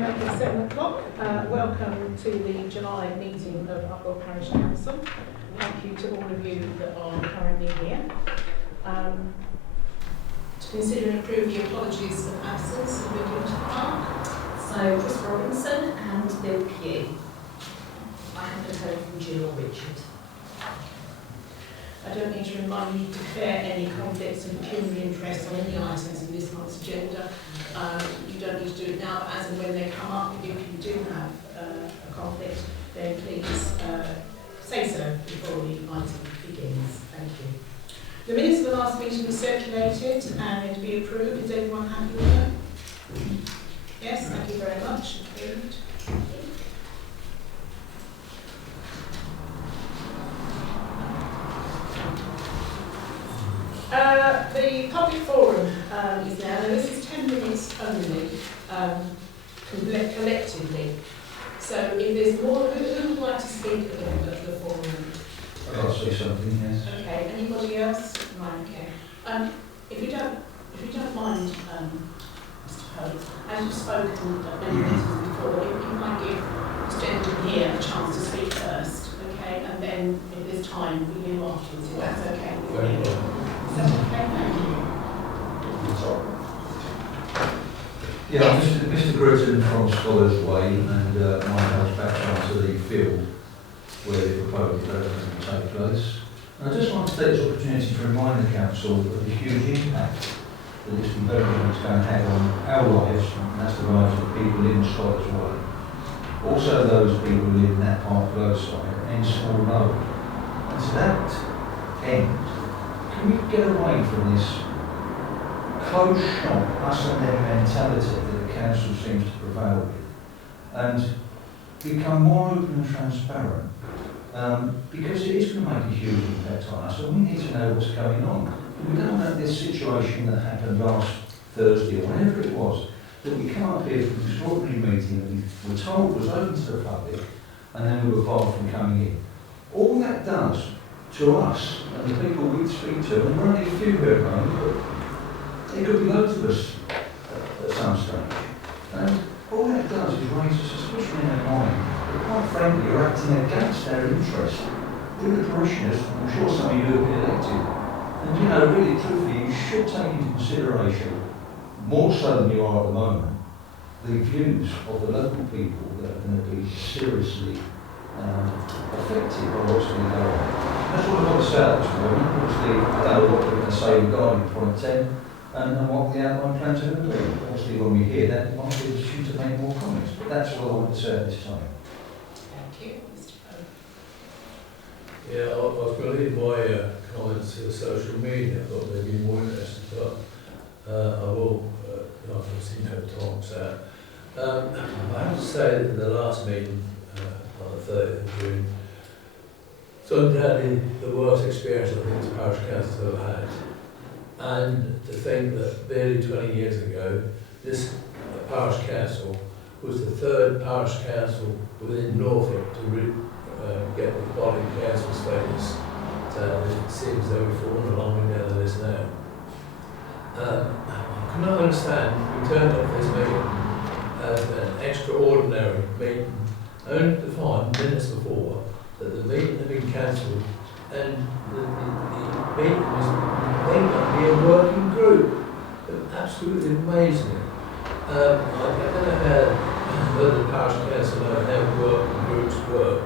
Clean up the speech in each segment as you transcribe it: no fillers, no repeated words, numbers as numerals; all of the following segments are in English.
time is 7 o'clock. Welcome to the July meeting of Upwell Parish Council. Thank you to all of you that are currently here. To consider and approve the apologies of absence of William Clark. So Chris Robinson and Bill Pugh. I haven't heard from Jill or Richard. I don't need to remind you to declare any conflicts of pecuniary interest on any items in this month's agenda. You don't need to do it now, but as and when they come up, if you do have a conflict, then please say so before the item begins. Thank you. The minutes of the last meeting were circulated and to be approved. Is everyone happy with them? Yes, thank you very much. Approved. The public forum is now, and this is 10 minutes only, collectively. So if there's more, who would like to speak at the forum? I'd like to say something, yes. Okay, anybody else? Right, okay. If you don't mind, Mr. Pope, as you've spoken at many meetings before, if you might give this gentleman here a chance to speak first, okay, and then if there's time, we will afterwards, if that's okay with you. Is that okay? Thank you. Yeah, Mr. Gritton from Scholars Way, and my house back onto the field where the proposed development will take place. And I just want to take this opportunity to remind the council of the huge impact that this development is going to have on our lives, and that's the lives of people in Scholars Way. Also those people who live in that part of Lakeside and Small Road. And to that end, can we get away from this closed shop, us and them mentality that the council seems to prevail with, and become more open and transparent? Because it is going to make a huge impact on us, and we need to know what's going on. We don't want this situation that happened last Thursday, or whenever it was, that we come up here for an extraordinary meeting that we were told was open to the public, and then we were barred from coming in. All that does to us and the people we speak to, and we're only a few here at home, but there could be loads of us at some stage. And all that does is raise a suspicion in our mind that, quite frankly, are acting against our interests. We're the parishioners, I'm sure some of you have been elected. And you know, really, truthfully, you should take into consideration, more so than you are at the moment, the views of the local people that are going to be seriously affected by what's going to go on. That's what I've got to say at this moment. Obviously, I don't know what we're going to say regarding point 10 and what the outline plans are going to be. Obviously, when we hear that, it might be a opportunity to make more comments. But that's what I want to say at this time. Thank you, Mr. Pope. Yeah, I was going to leave my comments to the social media. I thought they'd be more interesting, but I will, obviously, no Tom said. I have to say that the last meeting on the 30th of June, it's undoubtedly the worst experience I think the parish council have had. And to think that barely 20 years ago, this parish council was the third parish council within Norfolk to get the quality council status. So it seems though we've fallen along with the others now. I cannot understand, we turned up this meeting as an extraordinary meeting, only to find minutes before that the meeting had been cancelled and the meeting was made up to be a working group. It absolutely amazing. I don't know whether the parish council know how working groups work.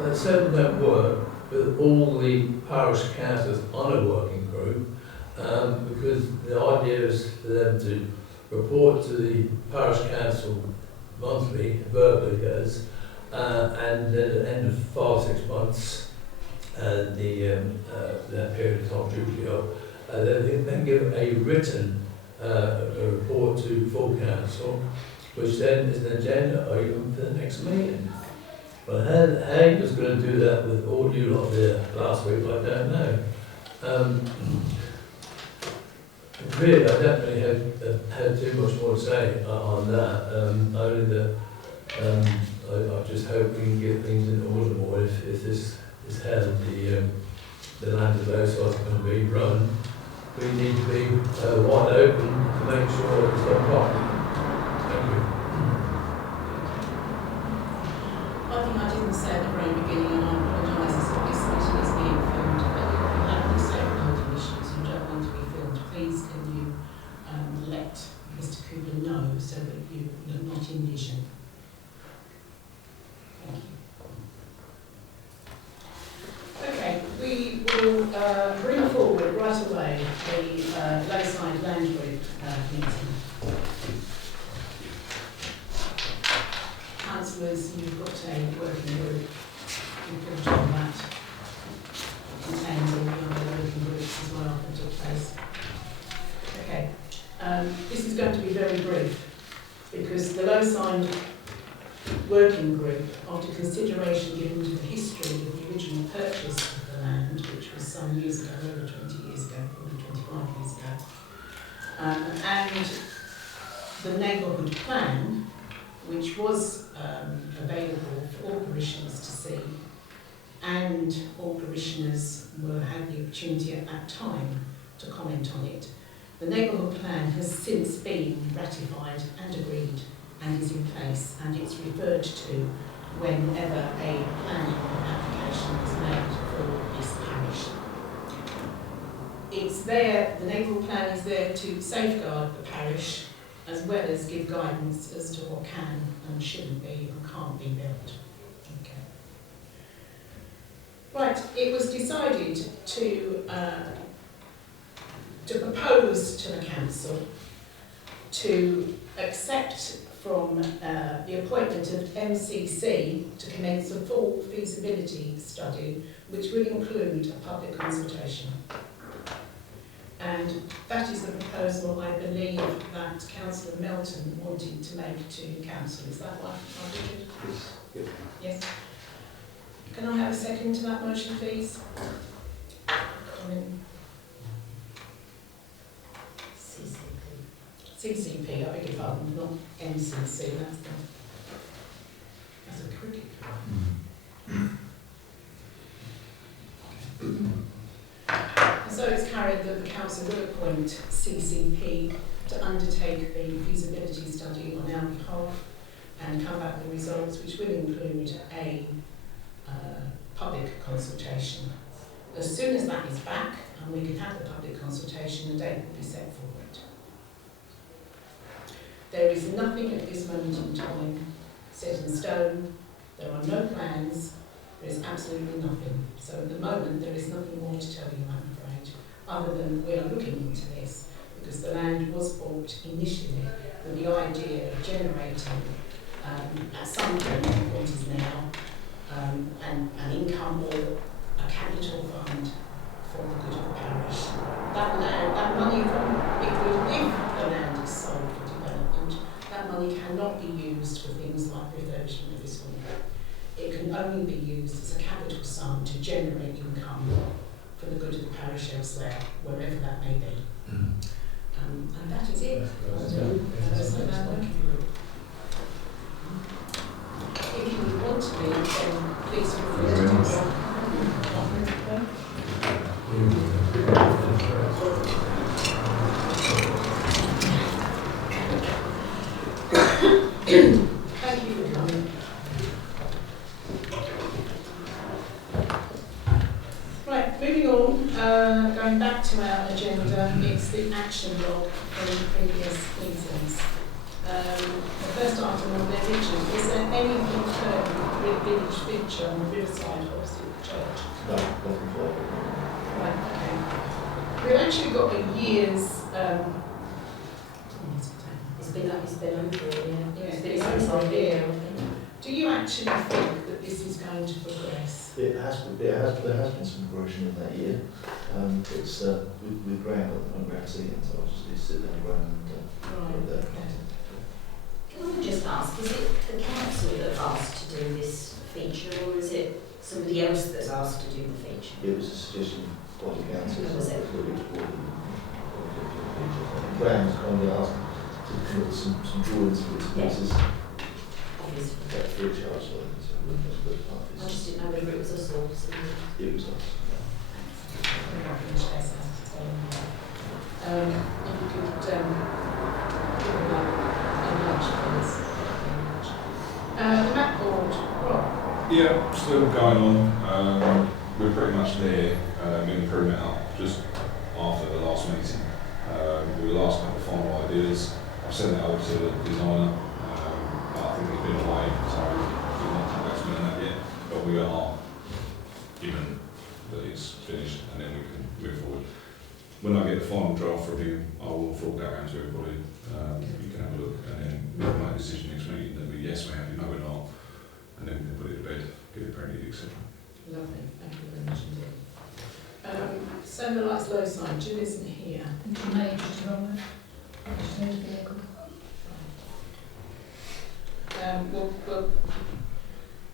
They certainly don't work with all the parish councils on a working group, because the idea is for them to report to the parish council monthly, verbally as, and then at the end of 5 or 6 months, that period of time usually up, they then give a written report to full council, which then is an agenda item for the next meeting. Well, how he was going to do that with all you lot there last week, I don't know. Really, I don't really have too much more to say on that. Only that I just hope we can get things in order more if this is how the land of those sites are going to be run. We need to be wide open to make sure it's done properly. Thank you. might envision. Thank you. Okay, we will bring forward right away the Lakeside Land Group meeting. Councillors, you've got a working group report on that. Contains all the other working groups as well that took place. Okay, this is going to be very brief because the Lakeside working group, after consideration given to the history of the original purchase of the land, which was some years ago, over 20 years ago, probably 25 years ago, and the neighbourhood plan, which was available for all parishioners to see, and all parishioners had the opportunity at that time to comment on it. The neighbourhood plan has since been ratified and agreed and is in place, and it's referred to whenever a planning application is made for this parish. It's there, the neighbourhood plan is there to safeguard the parish as well as give guidance as to what can and shouldn't be and can't be built. Okay. Right, it was decided to propose to the council to accept from the appointment of MCC to commence a full feasibility study, which will include a public consultation. And that is the proposal, I believe, that Councillor Melton wanted to make to council. Is that right, Richard? Yes. Yes. Can I have a second to that motion, please? CCP, I beg your pardon, not MCC, that's a cricket club. And so it's carried that the council will appoint CCP to undertake the feasibility study on our behalf and come back with results which will include a public consultation. As soon as that is back and we can have the public consultation, a date will be set for it. There is nothing at this moment in time set in stone. There are no plans. There is absolutely nothing. So at the moment, there is nothing more to tell you, I'm afraid, other than we are looking into this because the land was bought initially with the idea of generating, at some point, what is now, an income or a capital fund for the good of the parish. That land, that money if the land is sold for development, that money cannot be used for things like refurbishment of this hall. It can only be used as a capital sum to generate income for the good of the parish elsewhere, wherever that may be. And that is it. If you would want to be, then please feel free to do so. Thank you for coming. Right, moving on, going back to our agenda, it's the action block from the previous meetings. The first item on there, Richard, is there anything further with the village feature on the riverside opposite the church? No, nothing further. Right, okay. We've actually got a year's It's been over a year. It's It's been been over a year. I think. Do you actually think that this is going to progress? There has been some progression in that year. It's with ground at the moment, ground seating, so I just need to sit down the ground and Right, get okay. Can I just ask, is it the council that asked to do this feature, or is it somebody else that's asked to do the feature? It was a suggestion by the council. That was it. Ground kindly asked to commit some drawings for its pieces. Obviously. That's free of charge, so that's good part of I it. just didn't know whether it was us or somebody. It was us. We're not going to chase that. If you could give them a nudge, please. The map board, Rob. Yeah, still going on. We're pretty much there, in proving it up just after the last meeting. We were last couple of final ideas. I've sent it over to the designer. think it's been away, so we've not come back to me on that yet. But we are given that it's finished, and then we can move forward. When I get the final draft from you, I will forward that around to everybody. You can have a look, and then we can make a decision next meeting. Then we yes, we're happy, no, we're not, and then we can put it to bed, get it printed, etc. Lovely, thank you very much indeed. Solar lights low side, Jill isn't here.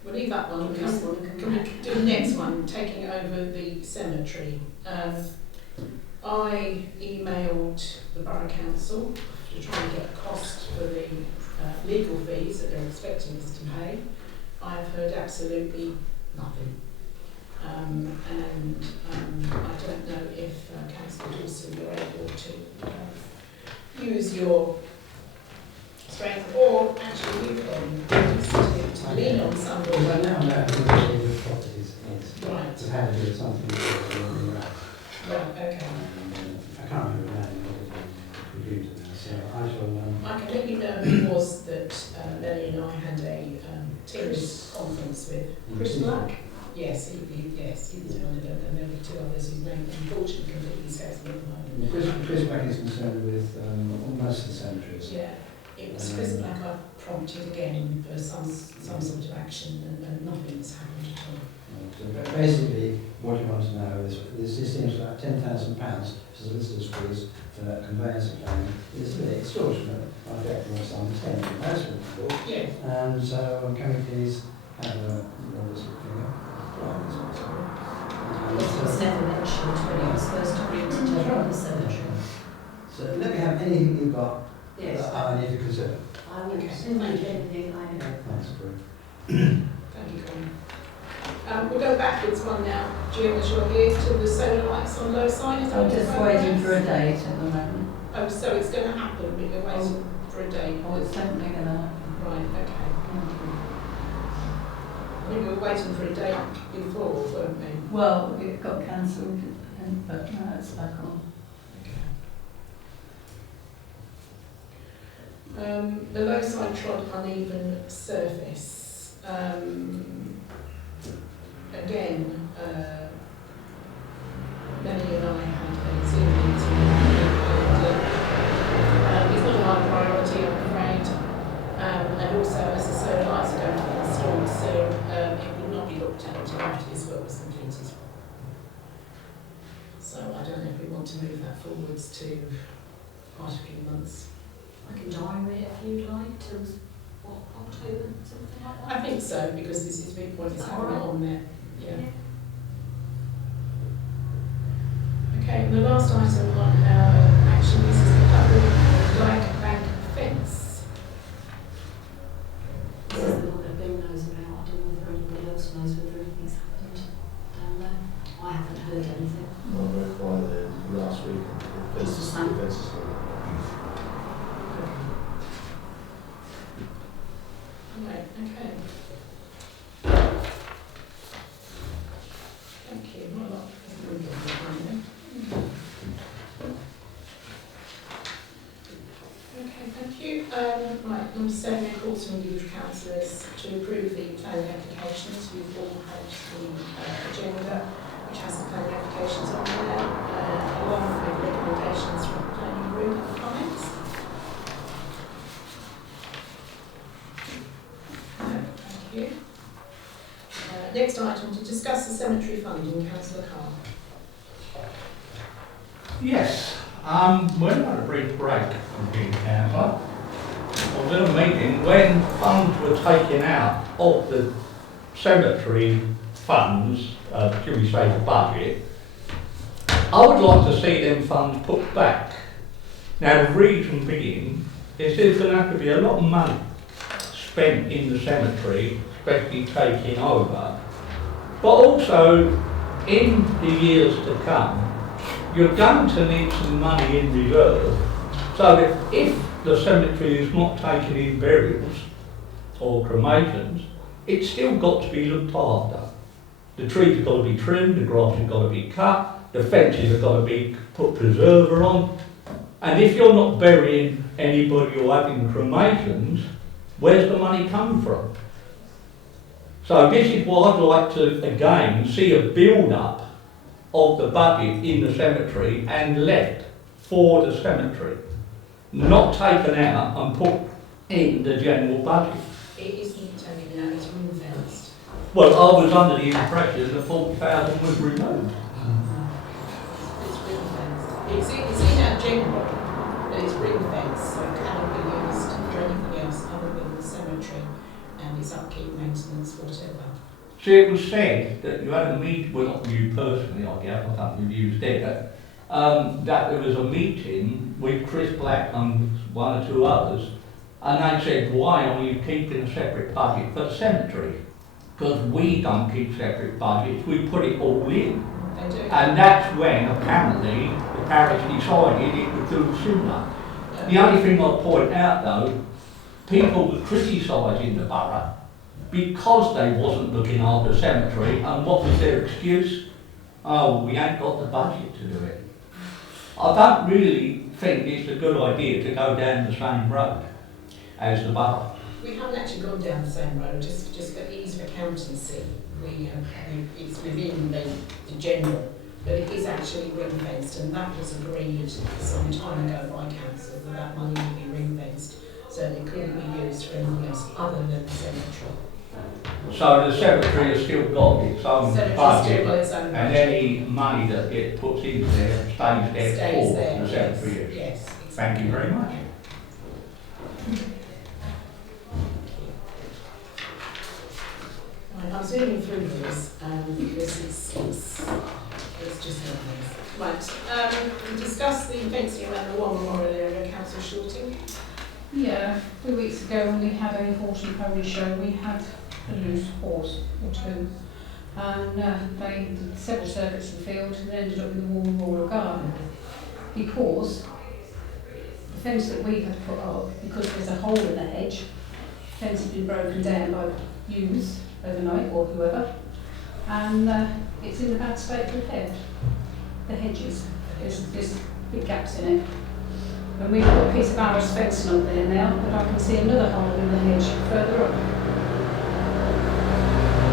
We'll leave that one. Can we do the next one, taking over the cemetery? I emailed the Borough Council to try and get a cost for the legal fees that they're expecting us to pay. I've heard absolutely nothing. I don't know if Councillor Dawson, you're able to use your strength, or actually you can to lean on somebody. Because I now know who the properties is. Right. To have to do something with Right, okay. I can't remember the name of the computer now, so I shall... I can let you know who it was that Melanie and I had a Teams conference with. Chris Black? Yes, he was one of them, and there were two others whose name unfortunately completely escapes me at the moment. Chris Black is concerned with most of the cemeteries. Yeah, it was Chris Black I prompted again for some sort of action, and nothing's happened at all. So basically, what you want to know is, this seems like £10,000 for solicitors' fees for conveyancing claim. It's a bit extortionate. I get from some 10 thousand people. Yeah. And so, can we please have a figure? It was never mentioned when it was first oriented to the cemetery. So let me have anything you've got Yes. that I need to consider. I would Okay. send you anything I know. Thanks, Bruce. Thank you, Colin. We'll go backwards one now, Jill, as you're here, to the solar lights on low side. Is that I'm what just you're waiting saying? for a date at the moment. Oh, so it's going to happen, but you're waiting for a date. Oh, it's definitely going to happen. Right, okay. We were waiting for a date before, weren't we? Well, it got cancelled, but now it's back on. The low side trod uneven surface. Again, Melanie and I had a Zoom meeting, and it's not a high priority, I'm afraid. And also, as the solar lights are going to be installed soon, it will not be looked at until after this work was completed. So I don't know if we want to move that forwards to quite a few months. I can diary it if you'd like, till October, something like that. I think so, because this is a big point, it's having it on there. Yeah. Okay, and the last item on our action, this is the Upwell Bank fence. This is the one that Bill knows about. I don't know whether anybody else knows whether anything's happened down there. I haven't heard anything. I read by the last week. It's the same. Right, okay. Thank you. Not a lot. Okay, thank you. Right, number 7, calls from Village councillors to approve the planning applications. We've all had the agenda, which has the planning applications on there, along with recommendations from the planning group and comments. Thank you. Next item, to discuss the cemetery funding, Councillor Carr. Yes, we had a brief break from being councillor. I was in a meeting when funds were taken out of the cemetery funds, shall we say the budget. I would like to see them funds put back. Now the reason being is there's going to have to be a lot of money spent in the cemetery, especially taking over. But also, in the years to come, you're going to need some money in reserve, so that if the cemetery is not taking in burials or cremations, it's still got to be looked after. The trees have got to be trimmed, the grass has got to be cut, the fences have got to be put preserver on, and if you're not burying anybody or having cremations, Where's the money coming from? So this is what I'd like to, again, see a build-up of the budget in the cemetery and left for the cemetery, not taken out and put in the general budget. It isn't taken out, it's ring-fenced. Well, I was under the impression that 40,000 was removed. It's ring-fenced. It's in our general, but it's ring-fenced, so it cannot be used for anything else other than the cemetery and its upkeep, maintenance, whatever. See, it was said that you had a meeting, well not you personally, I guess, I can't you used it, that there was a meeting with Chris Black and one or two others, and they said, why are you keeping a separate budget for the cemetery? Because we don't keep separate budgets, we put it all in. They do. And that's when apparently the parish decided it would do similar. The only thing I'll point out though, people were criticising the borough because they wasn't looking after the cemetery, and what was their excuse? Oh, we ain't got the budget to do it. I don't really think it's a good idea to go down the same road as the borough. We haven't actually gone down the same road, just for ease of accountancy. It's within the general, but it is actually ring-fenced, and that was agreed some time ago by council that that money would be ring-fenced, so it couldn't be used for anything else other than the cemetery. So the cemetery has still got its own Cemetery's budget, still got its own and budget. any money that gets put in there stays there Stays for there, the cemetery use. yes. Thank you very much. Right, I'm zooming through this because it's just not nice. Right, we discussed the fencing around the War Memorial area, Councillor Shorting. Yeah, 2 weeks ago when we had a horse and pony show, we had a loose horse or two. And they did several circuits of the field and ended up in the War Memorial Garden. Because the fence that we had put up, because there's a hole in the hedge, the fence had been broken down by youths overnight or whoever, and it's in a bad state of repair. The hedges, there's big gaps in it. And we've got a piece of arras fencing up there now, but I can see another hole in the hedge further up.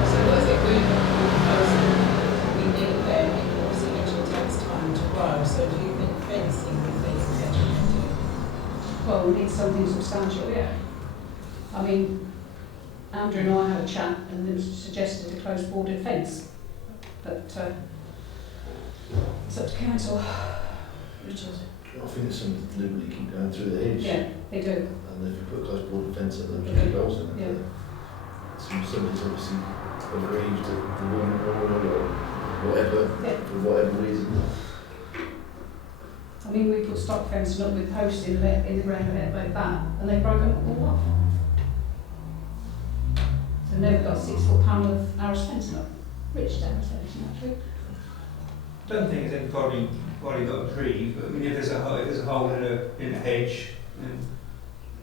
So what is it we're proposing we need there? Because it actually takes time to grow, so do you think fencing with these hedges? Well, we need something substantial, yeah. I mean, Andrew and I had a chat and then suggested a close boarded fence, but it's up to council. Richard? I think it's something to deliberately keep going through the hedge. Yeah, they do. And if you put a close border fence in, then keep holes in it. Yeah. Somebody's obviously aggrieved at the woman or whatever, Yeah. for whatever reason. I mean, we put stock fencing up with posts in the ground a bit like that, and they've broken it all off. So now we've got a 6 foot panel of arras fencing up. Rich arras fencing, actually. I don't think it's anybody got aggrieved, but I mean, if there's a hole in a hedge, then,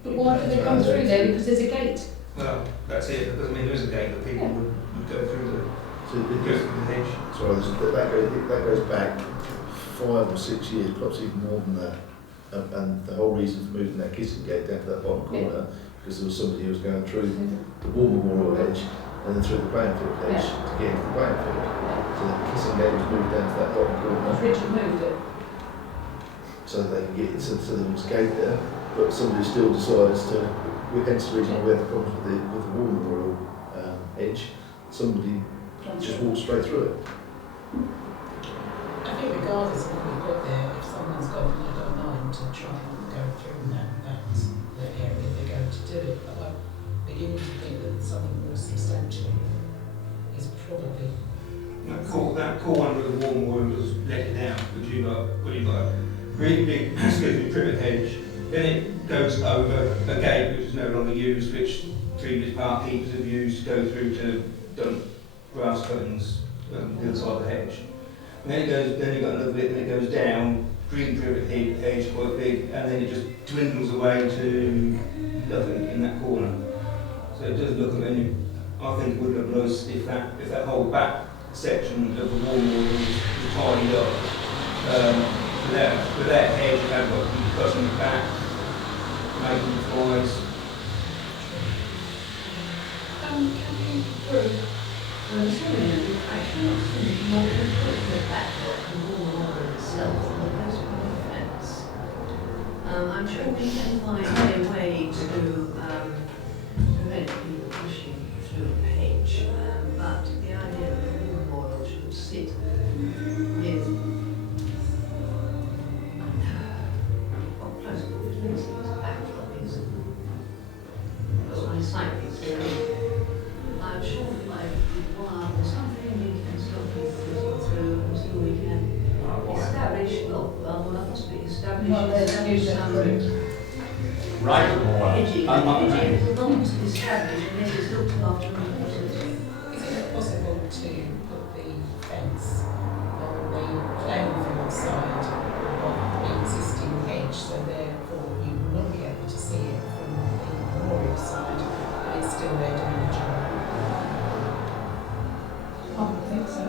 But why do they come through there? Because there's a gate. well, that's it. It doesn't mean there is a gate that people Yeah. would go through So the hedge. sorry, that goes back 5 or 6 years, perhaps even more than that. And the whole reason for moving that kissing gate down to that bottom corner, because there was somebody who was going through the War Memorial hedge and then through the playing field hedge to get into the playing field. So the kissing gate was moved down to that bottom corner Richard moved it. so that they can get so there was a gate there, but somebody still decides to, hence the reason why we had the problems with the War Memorial hedge, somebody just walks straight through it. I think regardless of what we put there, if someone's got a mind to try and go through that area, they're going to do it. But I'm beginning to think that something more substantial is probably... That core under the War Memorial was let down, because you've got a really big privet hedge, then it goes over a gate which is no longer used, which previous park keepers have used to go through to dump grass cuttings on the other side of the hedge. And then you've got another bit, and it goes down, green privet hedge, quite big, and then it just dwindles away to nothing in that corner. So it does look, I think it would look nice if that whole back section of the War Memorial was tidied up. Without hedge, you have got cutting it back, making it twice. Sorry, I cannot see more than the backdrop and the wall itself on the post-mortem fence. I'm sure we can find a way to prevent people pushing through a hedge, but the idea that the wall boil should sit with what close quarters is backdrop is my sight is I'm sure that like wire or something we can stop people pushing through until we can establish, possibly establish some Right or hedging. Hedging will not establish unless it's looked after and watered. Is it possible to put the fence on the playing field side of the existing hedge, so therefore you will not be able to see it from the memorial side, but it's still there doing the job? I would think so.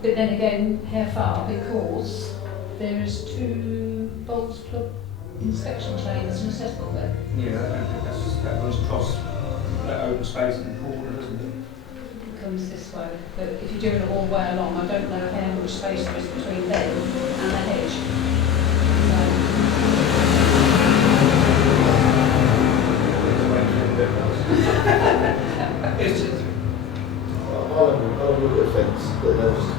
But then again, how far? Because there is 2 Bowls Club inspection trains and assessment there. Yeah, I don't think that goes across that open space in the corner, doesn't it? It comes this way. But if you're doing it all the way along, I don't know how much space there is between them and the hedge. It's just, I'll look at the fence, but they'll just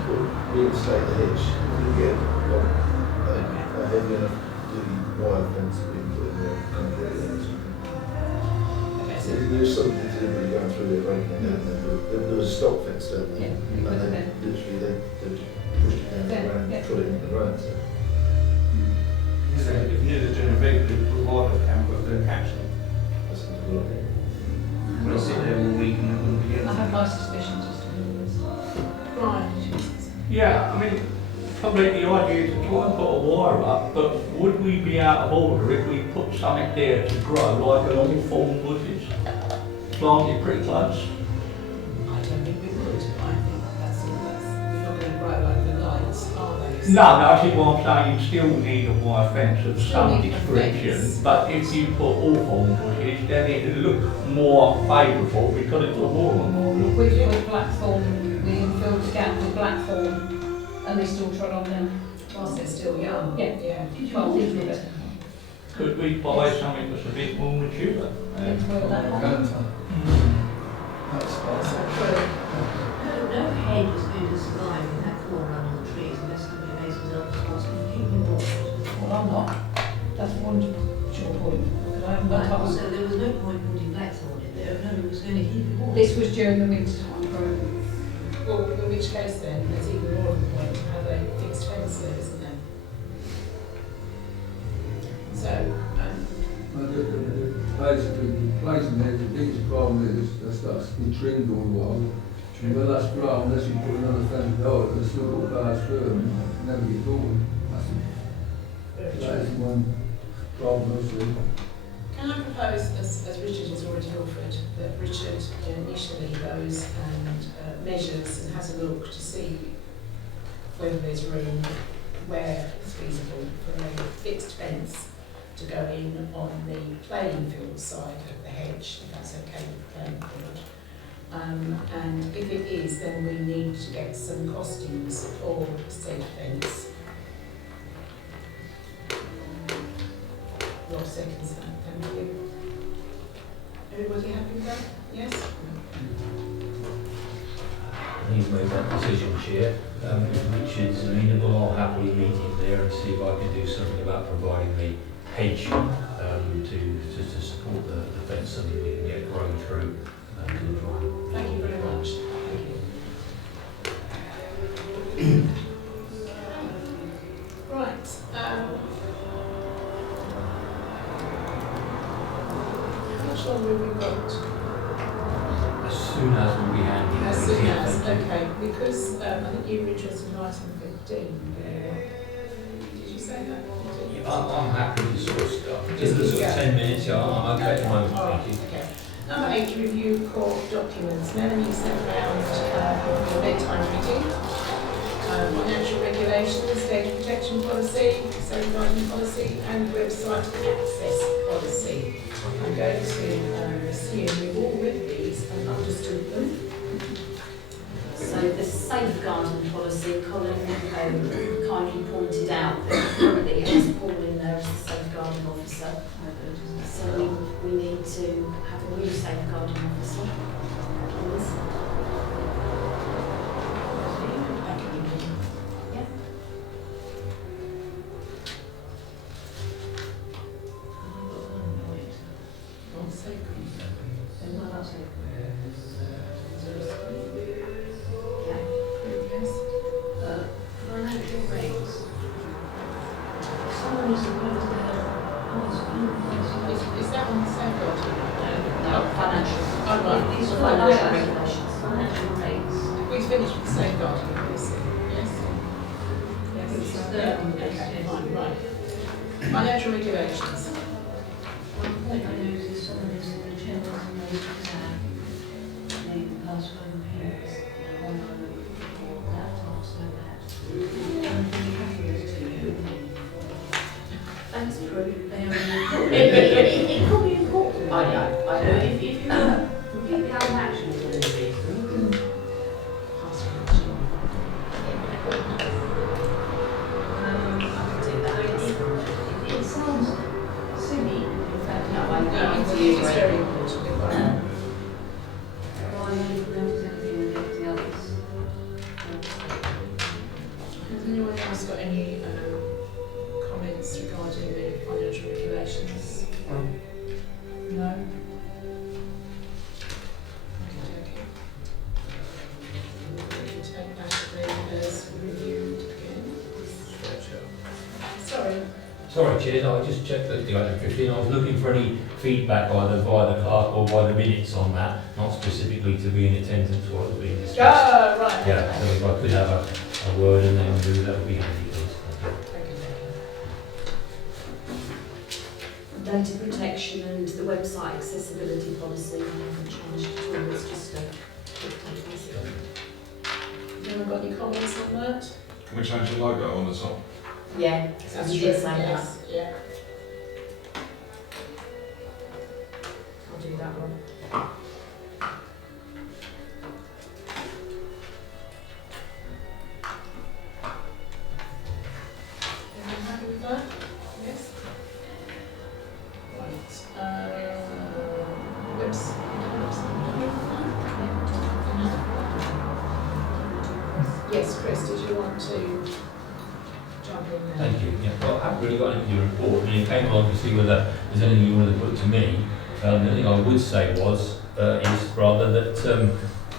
reinstate the hedge again. A heavy enough wire fence to be put in there concrete. Okay, so There's something deliberately going through there, breaking it down there. There was a stock fence down there. Yeah, we And put it then in. literally they pushed it down the ground, Yeah. put it in the ground. So. if you knew they're doing a regular wildlife camp, but they're catching. That's a good idea. When I sit there all week and it wouldn't be I have anything. my suspicions as to who it is. Brian, Yeah, I mean, probably the idea is to try and put a wire up, but would we be out of order if we put something there to grow like an all form bushes? Planted pretty close. I don't think we would. I think that's you're not going to grow overnight, are they? No, I see what I'm saying, you still need a wire fence of Still some need a description, fence. but if you put all form bushes, then it'll look more favourable because it's a war memorial. We've got blackthorn, we filled the gap with blackthorn, and they still trod on them. Whilst they're still young. Yeah. Yeah. Well, these were better. Could we buy something that's a bit more mature? Let's work that out. No hedge is going to survive in that corner under the trees unless somebody makes himself responsible for keeping water. Well, I'm not. That's one short point, because I haven't got Right, time. so there was no point putting blackthorn in there, nobody was going to keep it water. This was during the winter time, probably. Well, in which case then, there's even more of a point to have a fixed fence there, isn't there? So, Basically, the placing there, the biggest problem is that starts to be trimmed all the while. And when that's grown, unless you put another fence over, it's still got bars through and never get going. That is one problem, obviously. can I propose, as Richard has already offered, that Richard initially goes and measures and has a look to see whether there's room where it's feasible for a fixed fence to go in on the playing field side of the hedge, if that's okay with the playing field. And if it is, then we need to get some costings for said fence. Rob seconds that, thank you. Everybody happy with that? Yes? He's made that decision, Chair. If Richard's amenable, I'll happily meet him there and see if I can do something about providing the hedge to support the fence so that we can get growing through to the drawing. Thank you very much. Thank you. Right. How much longer have we got? As soon as we'll be handing As things soon in, as, thank you. okay, because I think you were interested in item 15. Did you say that? I'm happy to sort of start. Just the sort of 10 minutes, yeah, I'm okay at the moment, All right, thank you. okay. Number 8, review court documents. Melanie sent round your bedtime reading. Financial regulations, data protection policy, safeguarding policy, and website access policy. I'm going to assume you've all read these and understood them. So the safeguarding policy, Colin kindly pointed out that currently it has Paul in there as the safeguarding officer. So we need to have a new safeguarding officer. Please. Yeah. On safeguarding. Yes. Financial rates. Someone is supposed to have. Is that on the safeguarding? No, financial. Oh, right. These are financial regulations. Financial rates. We've finished with safeguarding policy. Yes. Yes. Which is third on the list. Okay, fine, right. Financial regulations. One point I noticed on this in the channels and those exam, the password and pins, one on the laptops like that. Thanks, Prue. They are important. It could be important. I know. If you repeat the other actions on these. I could do that. It sounds silly. In fact, no, I No, need to it's use very it. important. Why don't you notice anything against the others? Has anyone else got any comments regarding the financial regulations? No? Okay. We can take that as reviewed again. Sorry. Sorry, Chair, I just checked the item 15. I was looking for any feedback either via the clerk or by the minutes on that, not specifically to be in attendance while it's being discussed. Ah, right. Yeah, so if I could have a word and then do that would be handy, please. Data protection and the website accessibility policy, I haven't changed at all, it's just a quick take basically. Has anyone got any comments on that? Can we change the logo on the top? Yeah, That's you true, did say that. yes, yeah. I'll do that one. Everyone happy with that? Yes? Right, yes, Chris, did you want to jump in there? Thank you. Yeah, well, I haven't really got anything to report. I mean, it came along to see whether there's anything you wanted to put to me. The only thing I would say is rather that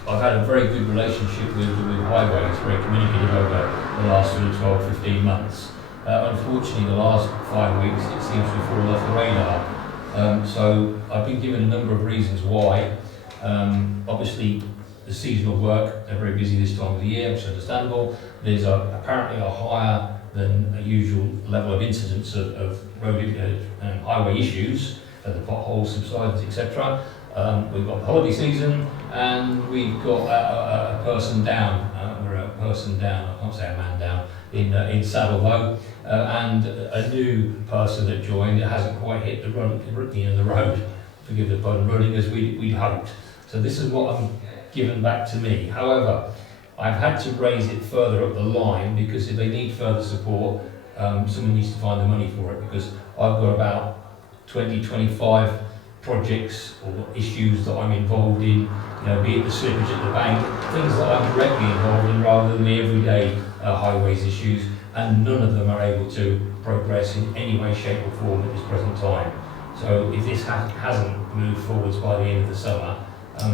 I've had a very good relationship with Highways, very communicative over the last sort of 12, 15 months. Unfortunately, the last 5 weeks it seems to have fallen off the radar. So I've been given a number of reasons why. Obviously, the seasonal work, they're very busy this time of the year, which is understandable. There's apparently a higher than a usual level of incidence of road highway issues, the potholes, subsidence, etc. We've got the holiday season, and we've got a person down, I can't say a man down, in Saddlelow, and a new person that joined that hasn't quite hit the road, forgive the pun, running as we'd hoped. So this is what I'm given back to me. However, I've had to raise it further up the line because if they need further support, someone needs to find the money for it, because I've got about 20, 25 projects or issues that I'm involved in, be it the slippage at the bank, things that I'm directly involved in rather than the everyday highways issues, and none of them are able to progress in any way, shape or form at this present time. So if this hasn't moved forwards by the end of the summer,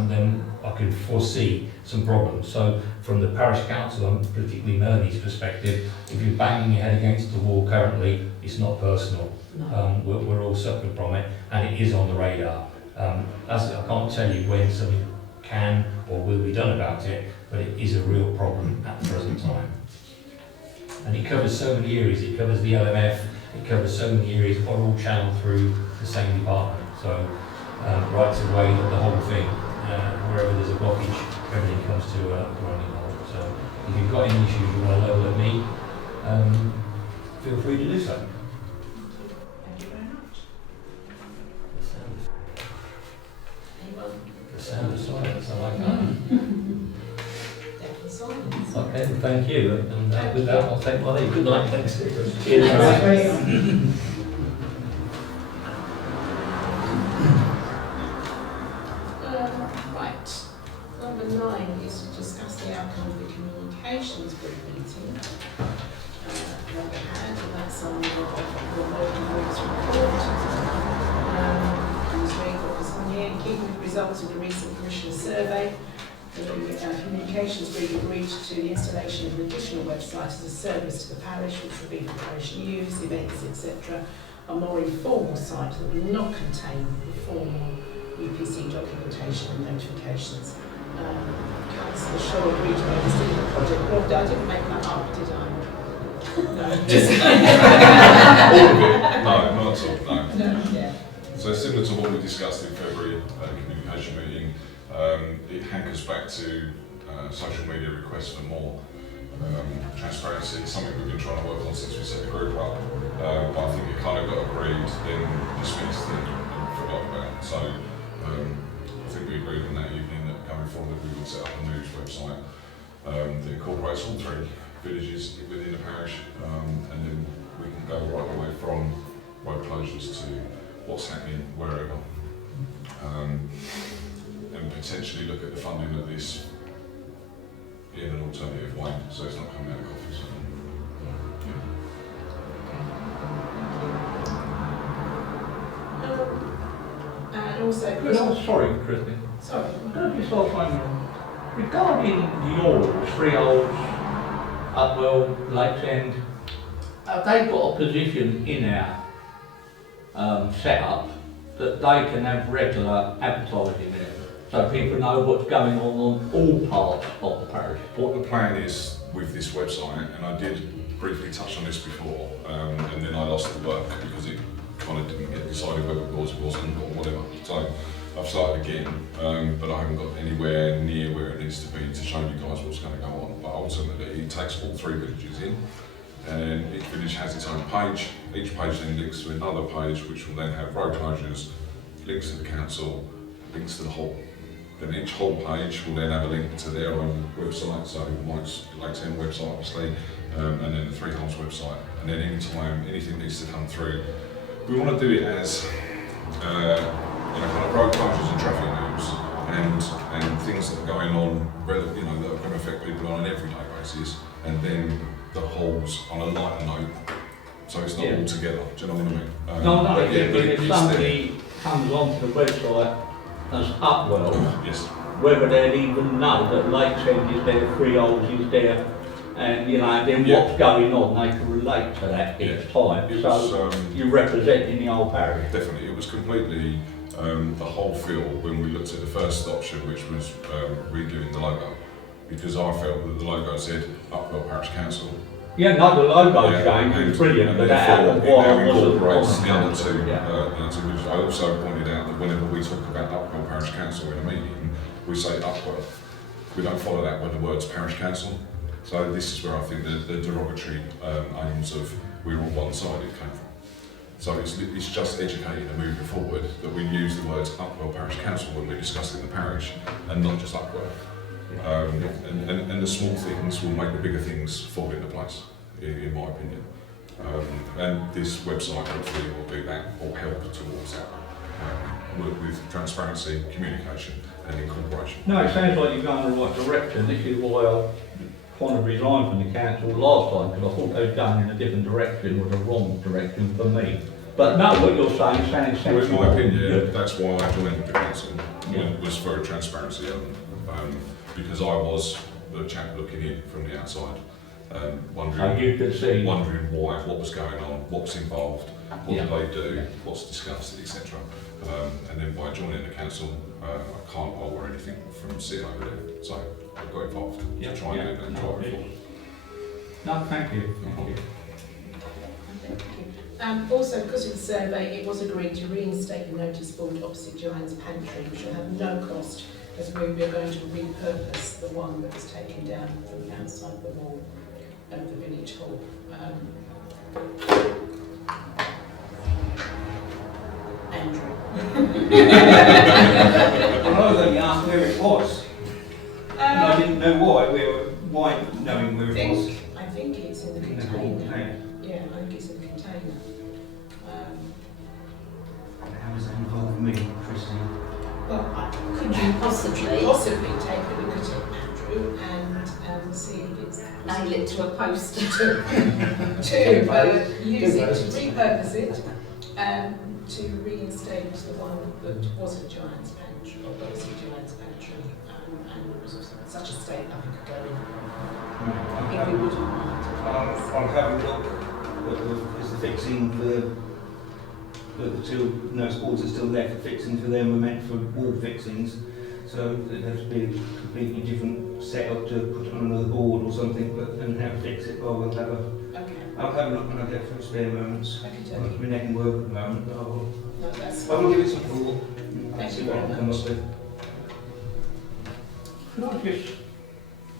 then I could foresee some problems. So from the Parish Council, and particularly Merley's perspective, if you're banging your head against the wall currently, it's not personal. No. We're all suffering from it, and it is on the radar. As I can't tell you when something can or will be done about it, but it is a real problem at the present time. And it covers so many areas. It covers the LMF, it covers so many areas, are all channeled through the same department. So rights of way, the whole thing, wherever there's a blockage, everything comes to a running halt. So if you've got any issues you want to level at me, feel free to do so. Thank you very much. Anyone? The sound of silence, I like that. Definitely silence. Okay, well, thank you, and with that I'll take my leave. Good night, thanks. Cheers. Right. Number 9 is to discuss the outcome of the communications group meeting that we had, and that's on your working groups report. Whose report was on here, keeping with results of the recent commissioner survey. The communications group agreed to the installation of an additional website as a service to the parish, which will be for parish news, events, etc. A more informal site that will not contain the formal UPC documentation and notifications. Councillor Shaw agreed to oversee the project. Rob, I didn't make that up, did I? No. Just All of it? No, not at all, no. no, yeah. So similar to what we discussed in February communication meeting, it hankers back to social media requests for more transparency. It's something we've been trying to work on since we set the group up, but I think it kind of got agreed, then dismissed and forgot about. So I think we agreed on that evening that going forward we would set up a news website that incorporates all 3 villages within the parish, and then we can go right the way from road closures to what's happening wherever, and potentially look at the funding of this in an alternative way, so it's not coming out of coffers. And also, Sorry, Christine. sorry. Could I just ask one regarding yours, freeholds, Upwell, Lakeside, have they got a position in our setup that they can have regular advertising in it, so people know what's going on all parts of the parish? What the plan is with this website, and I did briefly touch on this before, and then I lost the work because it kind of didn't get decided whether it was or wasn't or whatever. So I've started again, but I haven't got anywhere near where it needs to be to show you guys what's going to go on. But ultimately, it takes all 3 villages in, and each village has its own page. Each page then links to another page, which will then have road closures, links to the council, links to the hall. Then each whole page will then have a link to their own website, so Mike's Lakeside website obviously, and then the 3 Holes website. And then anytime anything needs to come through, we want to do it as kind of road closures and traffic news and things that are going on, that are going to affect people on an everyday basis, and then the holes on a lighter note, so it's not all together. Do you know what I mean? No, but if somebody comes onto the website as Upwell, yes. whether they'd even know that Lakeside is there, freeholds is there, and then what's going on, they can relate to that each time. It so was, you're representing the whole parish. Definitely, it was completely the whole feel when we looked at the first option, which was redoing the logo, because I felt that the logo said Upwell Parish Council. Yeah, no, the logo's changed, brilliant, but that happened while I wasn't the other two. Yeah. I also pointed out that whenever we talk about Upwell Parish Council in a meeting, we say Upwell. We don't follow that when the word's Parish Council. So this is where I think the derogatory aims of we're all one-sided came from. So it's just educating and moving forward that we use the words Upwell Parish Council when we're discussing the parish, and not just Upwell. And the small things will make the bigger things fall into place, in my opinion. And this website hopefully will do that, or help towards that. Work with transparency, communication and incorporation. No, it sounds like you're going in the right direction. This is why I kind of resigned from the council last time, because I thought they were going in a different direction, or the wrong direction for me. But no, what you're saying sounds sensible. Well, in my opinion, that's why I joined the council, was for a transparency element, because I was the chap looking in from the outside, wondering what was going on, what's involved, what do they do, what's discussed, etc. And then by joining the council, I can't alter anything from sitting over there, so I got involved to try and do that and drive it forward. No, thank you. Thank you. Also, because of the survey, it was agreed to reinstate the notice board opposite Joanne's Pantry, which will have no cost as we are going to repurpose the one that was taken down from the outside the wall of the village hall. Andrew. Well, I was only asked where it was. And I didn't know why knowing where it was. I think it's in the In the container. container. Yeah, I think it's in the container. How does that involve me, Christine? Well, Could you possibly take a look at it, Andrew, and see if it's nail it to a post? to use it, to repurpose it, to reinstate the one that was a giant's pantry, or was a giant's pantry, and was of such a state that it could go in. If we wouldn't mind. I'll have a look at the fixing for the two nurse boards are still left. The fixings for them were meant for wall fixings, so it'd have to be a completely different setup to put it on another board or something. But and how to fix it, well, we'll have a. Okay. I'll have a look when I get through spare moments. Okay, I'm in neck and work at the moment, but No, that's I will give it some thought Thank and see you what I very can come much. up with. Could I just,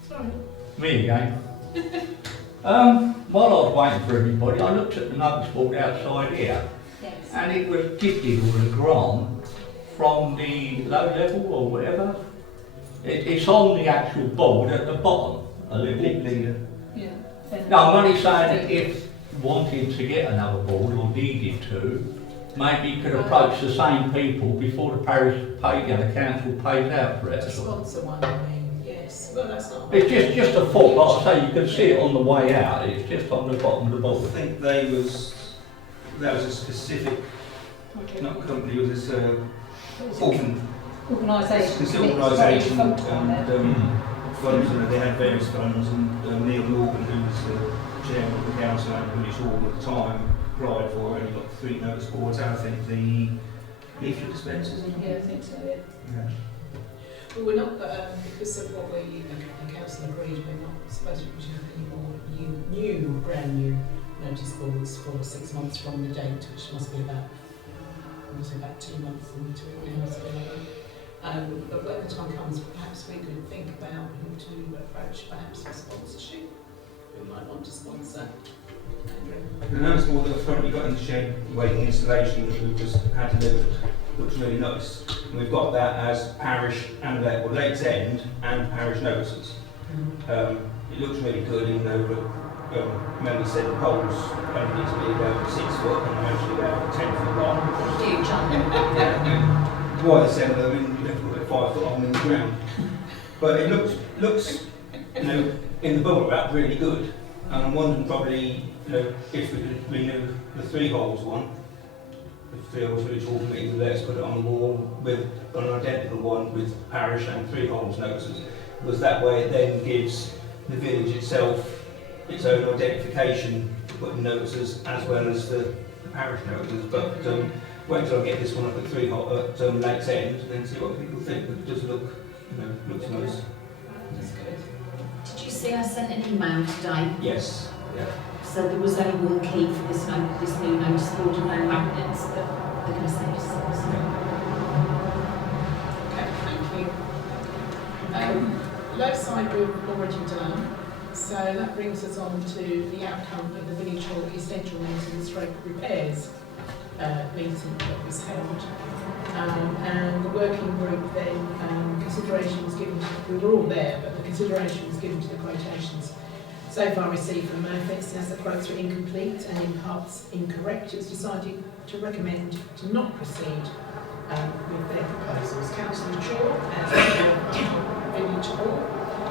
Sorry. me again? While I was waiting for everybody, I looked at the notice board outside here, Yes. and it was gifted or a grant from the low level or whatever. It's on the actual board at the bottom, a little leader. Yeah. No, I'm only saying that if wanted to get another board or needed to, maybe you could approach the same people before the parish the council pays out for it. To sponsor one, I mean, yes. Well, that's not. It's just a thought, like I say, you can see it on the way out, it's just on the bottom of the I board. think that was a specific, not company, it was this Organisation. It's an organisation and funds, and they had various funds, and Neil Morgan, who was the chairman of the council and Village Hall at the time, applied for it, and he got 3 notice boards, and I think the leaflet dispensers. Yeah, I think so, yeah. Yeah. Well, we're not, because of what the council agreed, we're not supposed to put out any more brand new notice boards for 6 months from the date, which must be about 2 months into it. But when the time comes, perhaps we could think about who to approach, perhaps for sponsorship. We might want to sponsor. The notice board that I've currently got in the shed, waiting installation, that we've just had delivered, looks really nice. And we've got that as parish and Lakeside and parish notices. It looks really good, even though Melanie said the poles only need to be about 6 foot and they're actually about 10 foot long. Huge, aren't they? Why they said them, you have to put a 5 foot on in the ground. But it looks, in the bubble wrap really good. And I'm wondering probably, if we could renew the 3 holes one. The 3 holes village hall committee would let us put it on the wall with an identical one with parish and 3 holes notices. Because that way it then gives the village itself its own identification to put in notices as well as the parish notices. But wait till I get this one up at 3 at Lakeside and then see what people think. But it does look, looks nice. That's good. Did you see I sent an email today? Yes. Yeah. So there was only one key for this new notice board and no magnets, but they're going to save us some. Okay, thank you. Lakeside we've already done, so that brings us on to the outcome of the Village Hall Essential Maintenance repairs meeting that was held. And the working group then, consideration was given to, we were all there, but the consideration was given to the quotations so far received from Manifest, and as the quotes were incomplete and in parts incorrect, it was decided to recommend to not proceed with their proposals. Councillor Shaw, as Village Hall,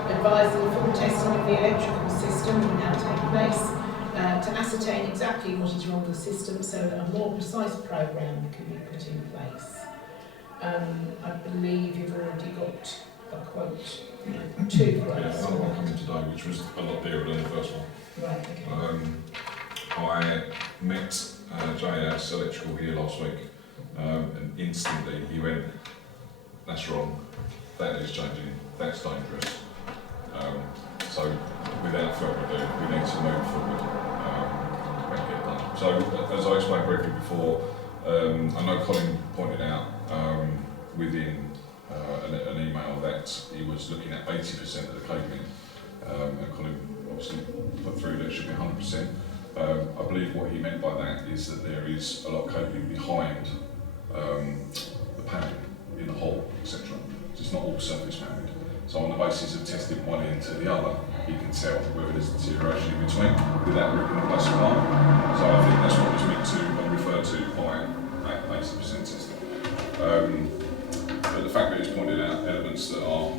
advised that the full testing of the electrical system will now take place to ascertain exactly what is wrong with the system so that a more precise programme can be put in place. I believe you've already got a quote, 2 quotes. Yeah, another one coming today, which was a lot dearer than the first one. Right, okay. I met JS Electrical here last week, and instantly he went, "That's wrong, that is changing, that's dangerous." So without further ado, we need to move forward and get it done. So as I explained briefly before, I know Colin pointed out within an email that he was looking at 80% of the cabling, and Colin obviously put through that it should be 100%. I believe what he meant by that is that there is a lot of cabling behind the panel in the hall, etc. So it's not all surface mounted. So on the basis of testing one end to the other, you can tell whether there's deterioration in between without ripping the place apart. So I think that's what was meant to and referred to by that 80% testing. But the fact that it's pointed out elements that are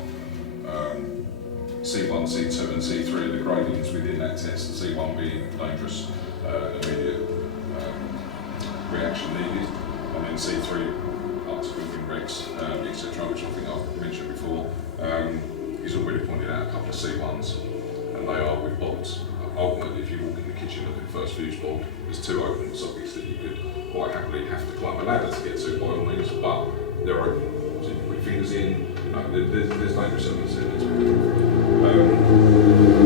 C1, C2 and C3 are the gradients within that test, C1 being dangerous, immediate reaction needed, and then C3 up to building regs, etc., which I think I've mentioned before. He's already pointed out a couple of C1s, and they are with bolts. Ultimately, if you walk in the kitchen looking at first fuse board, there's two open sockets that you could quite happily have to climb a ladder to get to by all means, but they're open. So you can put your fingers in, you know, there's dangerous elements in it.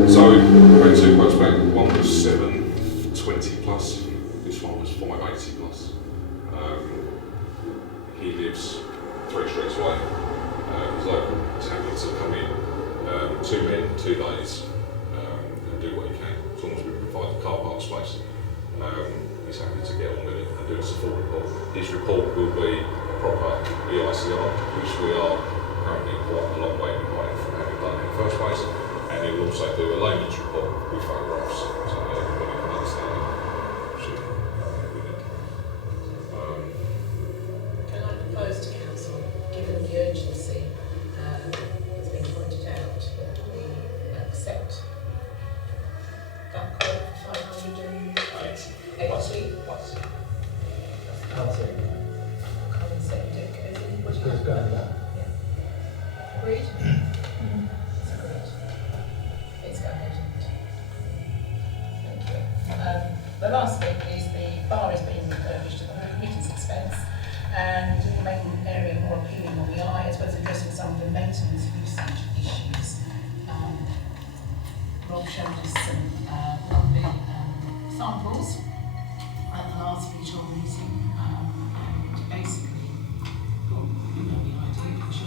So, I had two quotes back. One was 720 plus, this one was 580 plus. He lives 3 streets away. He's local, he's happy to come in 2 men, 2 days, and do what he can, as long as we provide the car park space. He's happy to get on with it and do us a full report. His report will be a proper EICR, which we are currently quite a long way behind from having done in the first place, and he will also do a layman's report with photographs, so that everybody can understand it. Can I propose to Council, given the urgency that's been pointed out, that we accept that quote for 580? Colin seconded, Which goes going down. Agreed? It's agreed. Please go ahead. Thank you. The last bit is the bar is being refurbished at the meeting's expense, and making the area more appealing on the eye, as well as addressing some of the maintenance usage issues. Rob showed us some lovely samples at the last regional meeting, and basically got the idea, because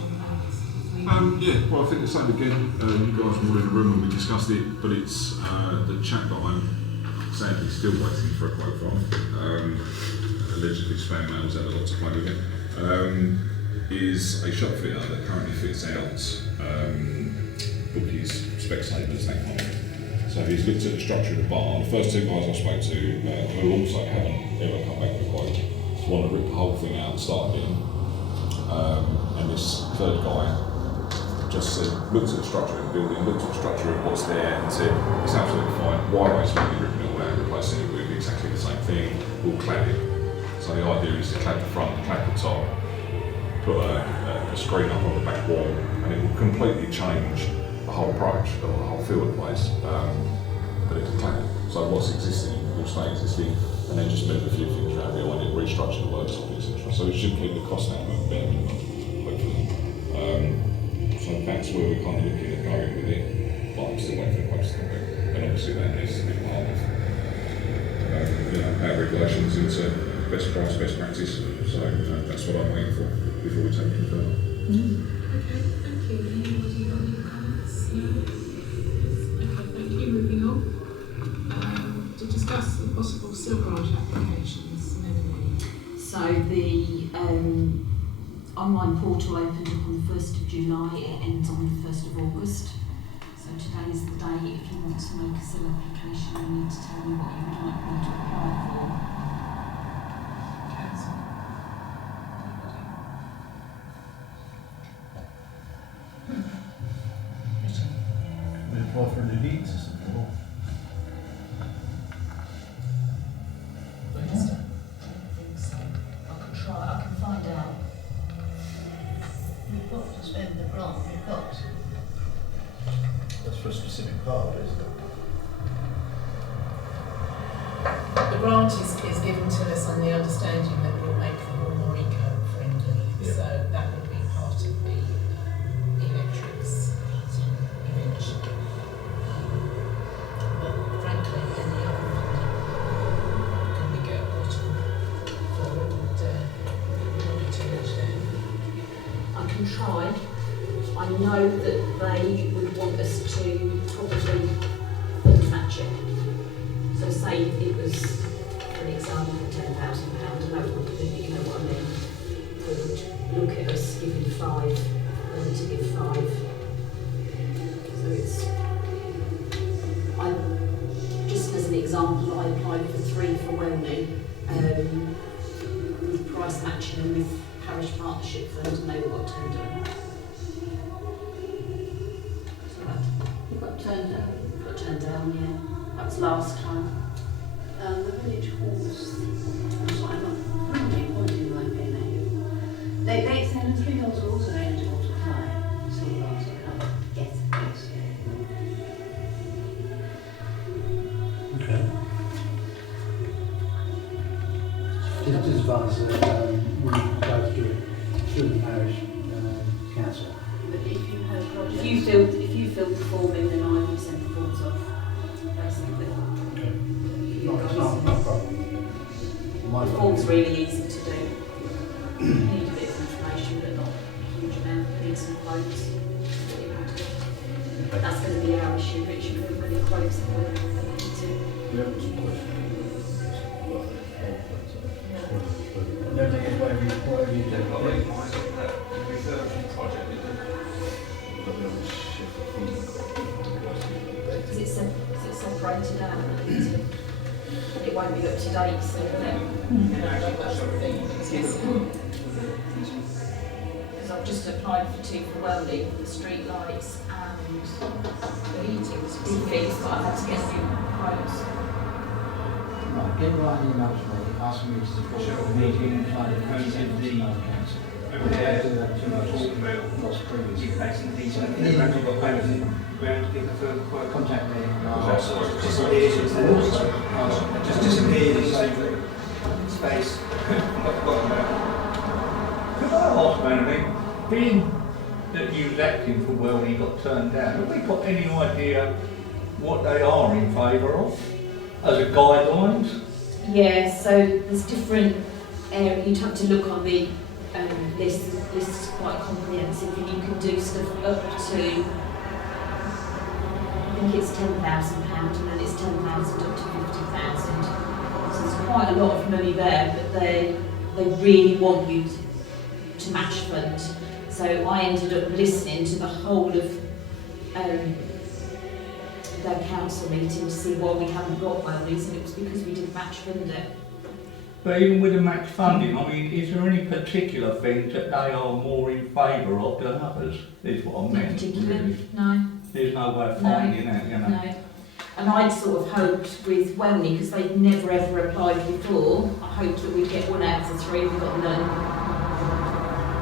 yeah, well, I think the same again. You guys were all in the room when we discussed it, but it's the chap that I'm sadly still waiting for a quote from. Allegedly spam mails had a lot to play with it. Is a shop fitter that currently fits out bookies, Specsavers, that kind of thing. So he's looked at the structure of the bar. The first 2 guys I spoke to, who also haven't ever come back with a quote, want to rip the whole thing out and start again. And this third guy just said, looked at the structure of the building, looked at the structure of what's there, and said, it's absolutely fine. Why waste money ripping it all out and replacing it with exactly the same thing? We'll clad it. So the idea is to clad the front, clad the top, put a screen up on the back wall, and it will completely change the whole approach, or the whole feel of the place. But it's clad. So what's existing will stay existing, and then just move a few things around behind it, restructure the workshop, etc. So it should keep the cost down a bare minimum, hopefully. So that's where we're kind of looking at going with it, but I'm still waiting for the quotes to come back. And obviously that needs to be part of our regulations into best price, best practice. So that's what I'm waiting for before we take it further. Okay, thank you. Anybody got any comments? No? Okay, thank you. Moving on. To discuss the possible silverage applications. So the online portal opened up on the 1st of July, it ends on the 1st of August. So today is the day. If you want to make a SIL application, you need to tell me what you would like me to apply for. Council. We apply for a lead system or? I can try, I can find out. We've got to spend the grant we've got. That's for a specific part, isn't it? The grant is given to us on the understanding that we'll make them all more eco-friendly. Yeah. So that will be part of the electrics heating eventually. But frankly, any other funding can we get a bottom for it would be too much there. I can try. I know that they would want us to probably match it. So say it was, for example, £10,000, and that would be, you know what I mean, they would look at us giving 5, them to give 5. So it's, just as an example, I applied for 3 for Wellney, with price matching and with parish partnership funds, and they all got turned down. You got turned down. Got turned down, yeah. That was last time. The village halls, what do they pay now? They send us 3 dollars also eligible to apply. So we also have. Yes, yes. Okay. Just advise that we both do it through the parish council. But if you have projects, If you filled the form in, then I would send the forms off. Basically. It's not a problem. My The form's really easy to do. You need a bit of information, but not a huge amount. You need some quotes. But that's going to be our issue, Richard. We're really quotes that we're going to No thing is whatever you do. Because it's separated out, it won't be up to date, so That's the thing. because I've just applied for 2 for Welley, for the street lights and the heating fees, but I've had to get new quotes. Right, get right an email to me, asking me to support the meeting, trying to meet the council. Yeah, do that too much. Lots of previous. Contact me. Just disappeared in space. Could I ask, Melanie, being that you elected for Well, you got turned down, have we got any idea what they are in favour of as a guidelines? Yeah, so there's different areas, you'd have to look on the list. This is quite comprehensive, and you can do stuff up to, I think it's £10,000, and then it's 10,000 up to 50,000. So there's quite a lot of money there, but they really want you to match fund. So I ended up listening to the whole of their council meeting to see why we haven't got Wellney's, and it was because we didn't match fund it. But even with the match funding, I mean, is there any particular things that they are more in favour of than others? Is what I Not meant. particularly, Really. no. There's no way of finding out, you know. No. And I'd sort of hoped with Wellney, because they'd never ever applied before, I hoped that we'd get 1 out of the 3, we got none.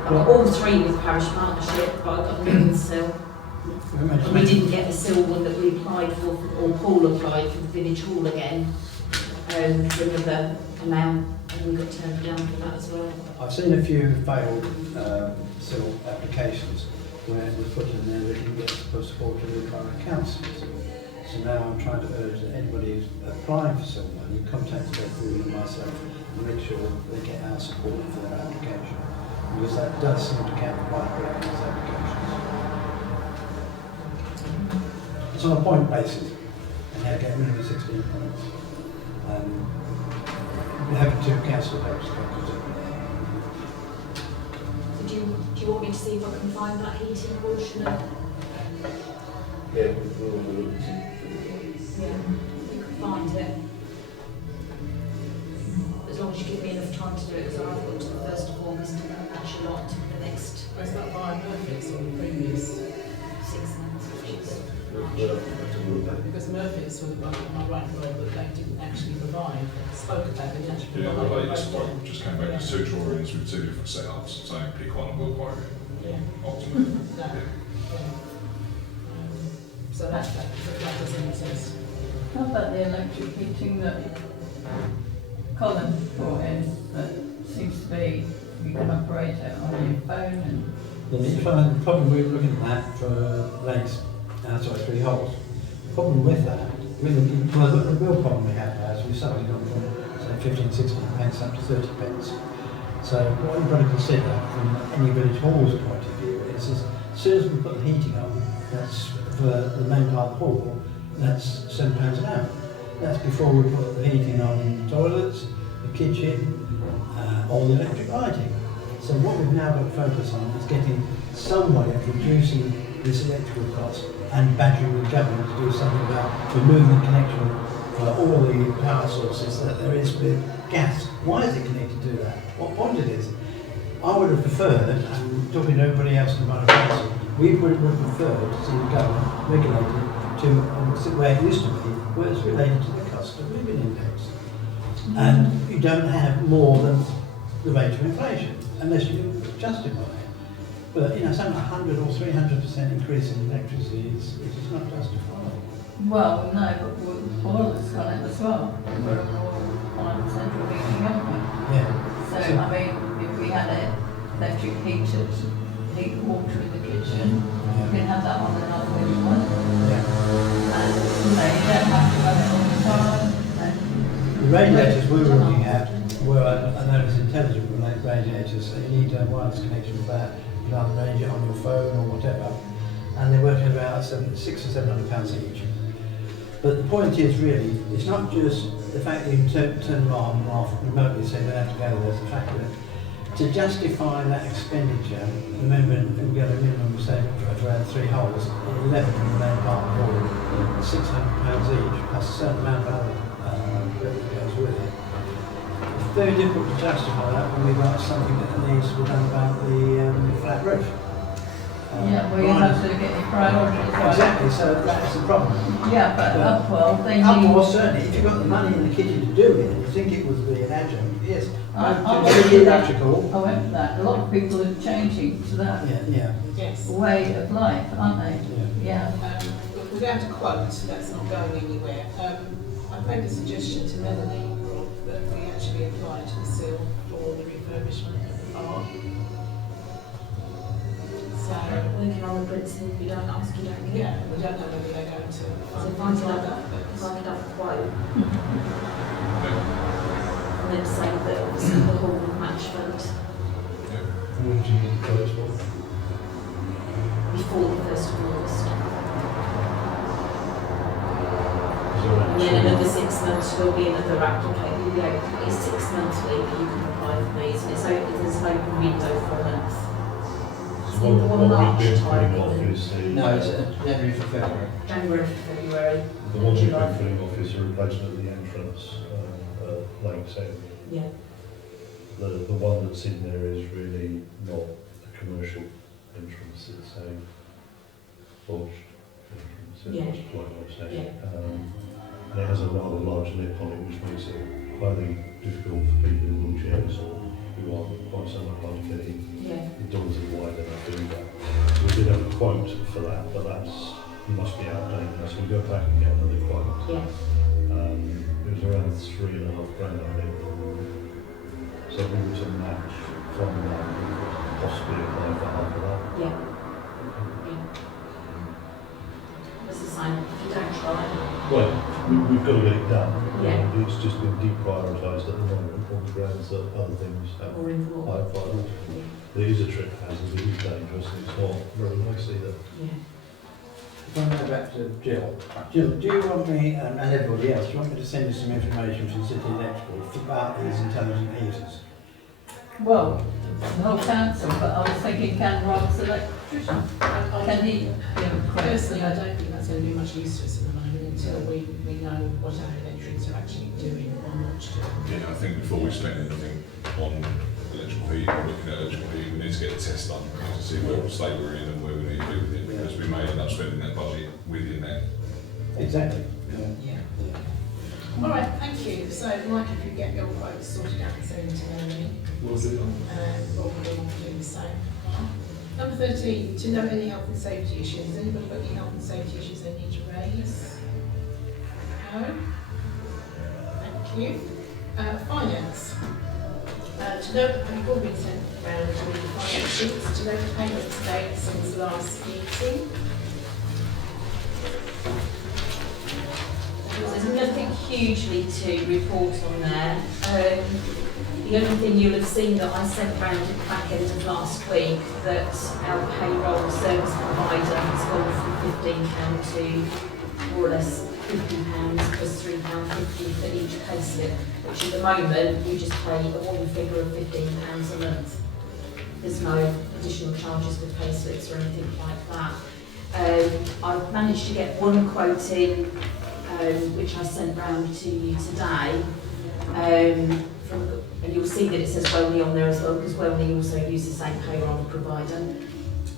I got all 3 with parish partnership, but I got none with Sill. And we didn't get the Sill one that we applied for, or Paul applied for the village hall again, for another amount, and we got turned down for that as well. I've seen a few failed civil applications where it was put in there that didn't get support of the borough councils. So now I'm trying to urge that anybody who's applying for civil money contact Bethany and myself and make sure they get our support for their application, because that does seem to count quite well in these applications. It's on a point basis, and they get minimum 16 points. We have 2 council reps. So do you want me to see if I can find that heating portion of? Yeah, we'll look at it. Yeah, you can find it. As long as you give me enough time to do it, because I've got to the 1st of August and then actually not to the next Is that by Murphy's or the previous? 6 months, which is We'll have to rule that. Because Murphy's was one of my right role that they didn't actually provide. They spoke about it, actually Yeah, provided. the latest one just came back with 2 drawings with 2 different setups, saying pick one and we'll quote it. Yeah. Ultimately. No. Yeah. So that doesn't exist. How about the electric heating that Colin brought in, that seems to be, you can operate it on your phone and... The problem we were looking at for legs outside 3 holes. The problem with that, the real problem we have is we've suddenly gone from say 15, 16 pence up to 30 pence. So what you've got to consider from any village hall's point of view is as soon as we put the heating on, that's for the main part of the hall, that's £7 an hour. That's before we put the heating on in the toilets, the kitchen, or the electric lighting. So what we've now got to focus on is getting some way of reducing this electrical cost and badgering the government to do something about removing the connection for all the power sources that there is with gas. Why is it connected to that? What point it is? I would have preferred, and talking to everybody else in the Borough Council, we would have preferred to see the government regulated to where it used to be, where it's related to the cost of living index. And you don't have more than the rate of inflation, unless you can justify it. But you know, something 100 or 300% increase in electricity is not justifiable. Well, no, but boilers gone in as well. We're all on central heating, haven't we? Yeah. So, I mean, if we had electric heaters, heat water in the kitchen, you can have that on and off when you want. Yeah. And, you know, you don't have to run it all the time. The radiators we were looking at were, I know it's intelligent radiators, so you need a wireless connection for that. You can either range it on your phone or whatever. And they're working about £600 or £700 each. But the point is really, it's not just the fact that you can turn them on and off remotely so you don't have to go there. It's the fact that to justify that expenditure, remember we got a minimum saving of around 3 holes, 11 in the main part of the hall, £600 each, plus a certain amount of other that goes with it. It's very difficult to justify that when we've got something that needs to be done about the flat roof. Yeah, well, you have to get your priorities right. Exactly, so that's the problem. Yeah, but Upwell, they need... Upwell, certainly, if you've got the money in the kitchen to do it, and you think it would be an adjunct, yes. I went to electrical. I went for that. A lot of people are changing to that Yes. way of life, aren't they? Yeah. But without a quote, that's not going anywhere. I've made a suggestion to Melanie, Rob, that we actually apply to the seal for the refurbishment of the park. So, Working on the principle, if you don't ask, you don't get. yeah, we don't know whether they're going to So fund if I things could like have, that. if I could have a quote, and then say that obviously the hall would match fund When do you need quotes for? before the 1st of August. Is there And then another 6 months will be another application. You know, it's 6 monthly, but you can apply for these, and it's open, there's an open window for a month. So what we've been putting off is No, it's January for February. January, February. the ones we've been filling off is a replacement of the entrance, Lakeside. Yeah. The one that's in there is really not a commercial entrance, it's a lodged entrance, Yeah. it's quite like I say. Yeah. And it has a rather large lip on it, which makes it highly difficult for people in wheelchairs or who aren't quite so much like getting Yeah. the doors are wide enough to do that. So we did have a quote for that, but it must be outdated now, so we go back and get another quote. Yeah. It was around £3.5 grand, I think. So if we were to match from that, we could possibly apply for half of that. Yeah. Yeah. That's the sign, if you don't try. Well, we've got to get it done. Yeah. It's just been deprioritised at the moment on the grounds that other things have Or involved. higher priority. It is a trip hazard, it is dangerous, and it's not very nice either. Yeah. If I go back to Jill. Jill, do you want me, and everybody else, do you want me to send you some information from City Electrical about these intelligent heaters? Well, the whole council, but I was thinking, can Rob's electrician, can he give a quote? Personally, I don't think that's going to be much use to us at the moment until we know what our electrics are actually doing or not doing. Yeah, I think before we spend anything on electrical heating, or looking at electrical heating, we need to get a test done to see where state we're in and where we need to be with it, because we may end up spending that budget within that. Exactly. Yeah. All right, thank you. So, Mike, if you get your quotes sorted out and send them to Melanie, We'll do that. and Rob will do the same. Number 13, to know any health and safety issues. Has anybody got any health and safety issues they need to raise? No? Thank you. Finance. To know that we've all been sent around with the finance sheets, to know the payment date since last meeting. There's nothing hugely to report on there. The The only thing you'll have seen that I sent round at the back end of last week, that our payroll service provider has gone from £15 to more or less £50 plus £3.50 for each payslip, which at the moment we just pay a one figure of £15 a month. There's no additional charges with payslips or anything like that. I've managed to get one quote in, which I sent round to you today. And you'll see that it says Welle on there as well, because Welle also use the same payroll provider.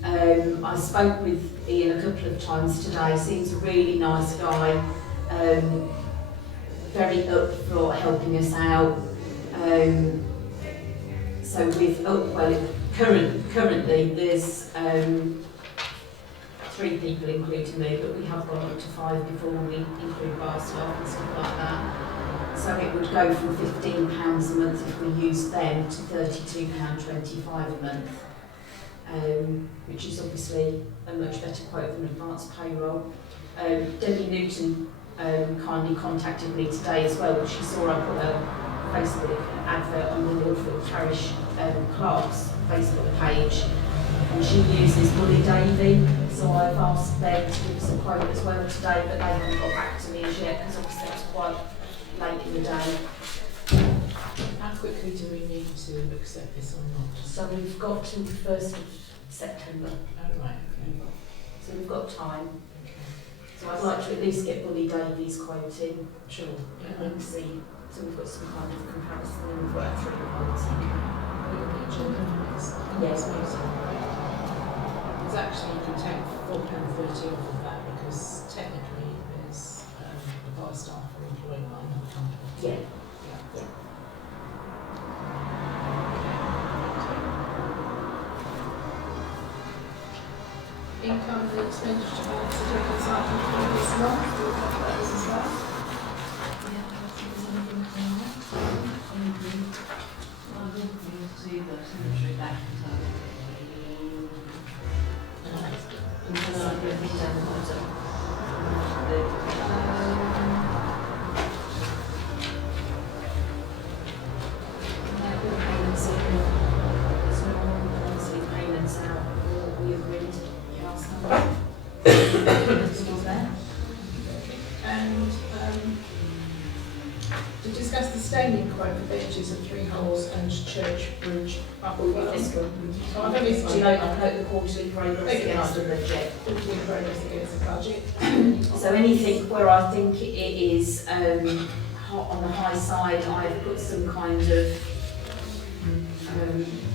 I spoke with Ian a couple of times today. Seems a really nice guy, very up for helping us out. So with Upwell, currently there's 3 people including me, but we have gone up to 5 before we include bar staff and stuff like that. So it would go from £15 a month if we used them to £32.25 a month, which is obviously a much better quote than advanced payroll. Debbie Newton kindly contacted me today as well. She saw I put a Facebook advert on the Welle Film Parish Clerk's Facebook page, and she uses Bully Davy, so I've asked them to give us a quote as well today, but they haven't got back to me as yet because obviously it's quite late in the day. How quickly do we need to accept this or not? So we've got till the 1st of September. Oh, right, okay. So we've got time. Okay. So I'd like to at least get Bully Davies quote in. Sure. And then see. So we've got some kind of comparison and we've worked through the quotes. Yes, there's actually, you can take £4.30 off of that because technically there's the bar staff are employed by another company. Yeah. Income and expenditure balance are doing something for this month. Do we have those as well? And to discuss the staining quote for benches of 3 holes and church bridge Upwell. This one. So I've only Do you know, I've noted the quarterly progress against the budget. Quarterly progress against the budget. So anything where I think it is on the high side, I've put some kind of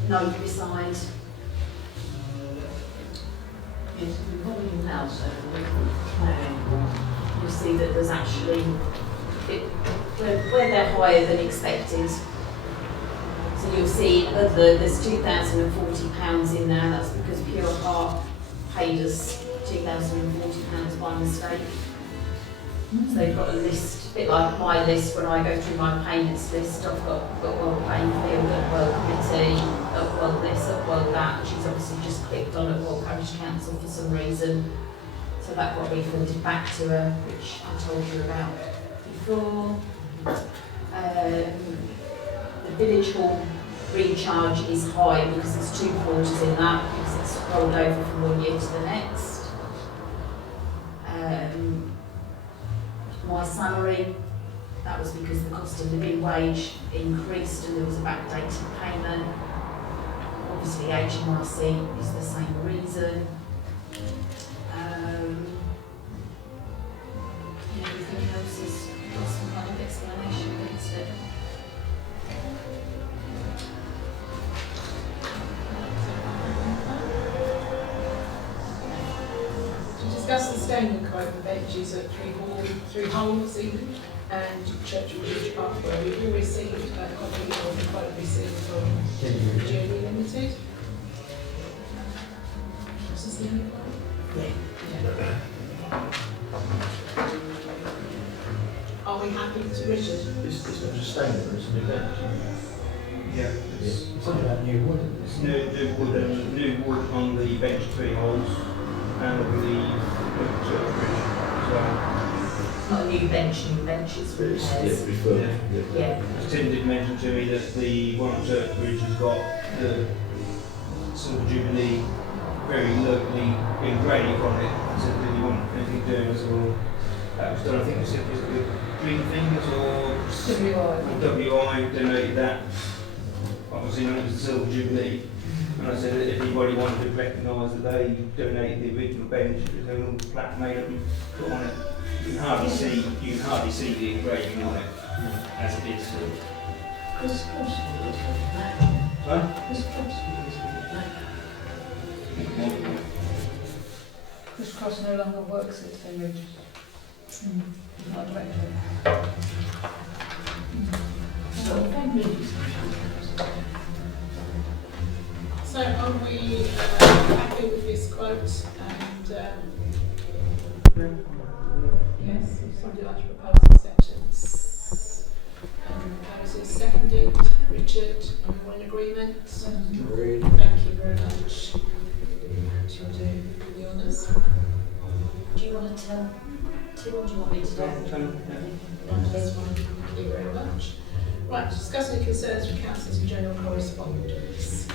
note beside. Yes, we've got in house, so You'll see that there's actually, where they're higher than expected. So you'll see there's £2,040 in there. That's because Pure Heart paid us £2,040 by mistake. So they've got a list, a bit like my list when I go through my payments list. I've got Upwell Payfield, Upwell Committee, Upwell this, Upwell that. She's obviously just clicked on Upwell Parish Council for some reason. So that got refunded back to her, which I told you about before. The Village Hall recharge is high because there's 2 quarters in that, because it's rolled over from one year to the next. My salary, that was because the cost of living wage increased and there was a backdated payment. Obviously HMRC is the same reason. Everything else has got some kind of explanation against it. To discuss the staining quote for benches at 3 holes even and church bridge Upwell. We all received a copy of the quote received from Julie Limited. What's this name? Yeah. Are we happy to Richard? It's not just staying there, it's an event. Yeah. It's something about new wood, isn't it? New wood on the bench 3 holes, and I believe church bridge as well. not a new benches, repairs. Yeah. Tim did mention to me that the one on Church Bridge has got the Silver Jubilee very locally engraved on it. I said, did you want anything doing? I said, well, that was done, I think it was with Green Fingers or WI donated that. Obviously known as the Silver Jubilee. And I said that if anybody wanted to recognise that they donated the original bench, there's a little plaque made up and put on it. You can hardly see the engraving on it as it is. Chris Cross Chris Cross no longer works at Hedges. Not director. So are we happy with this quote? And yes, somebody like to propose acceptance. Proposes seconded. Richard, are we all in agreement? Agreed. Thank you very much. She'll do the honours. Do you want to tell Tim, or do you want me to do it? That's fine. Thank you very much. Right, discussing concerns for councillors and general correspondence.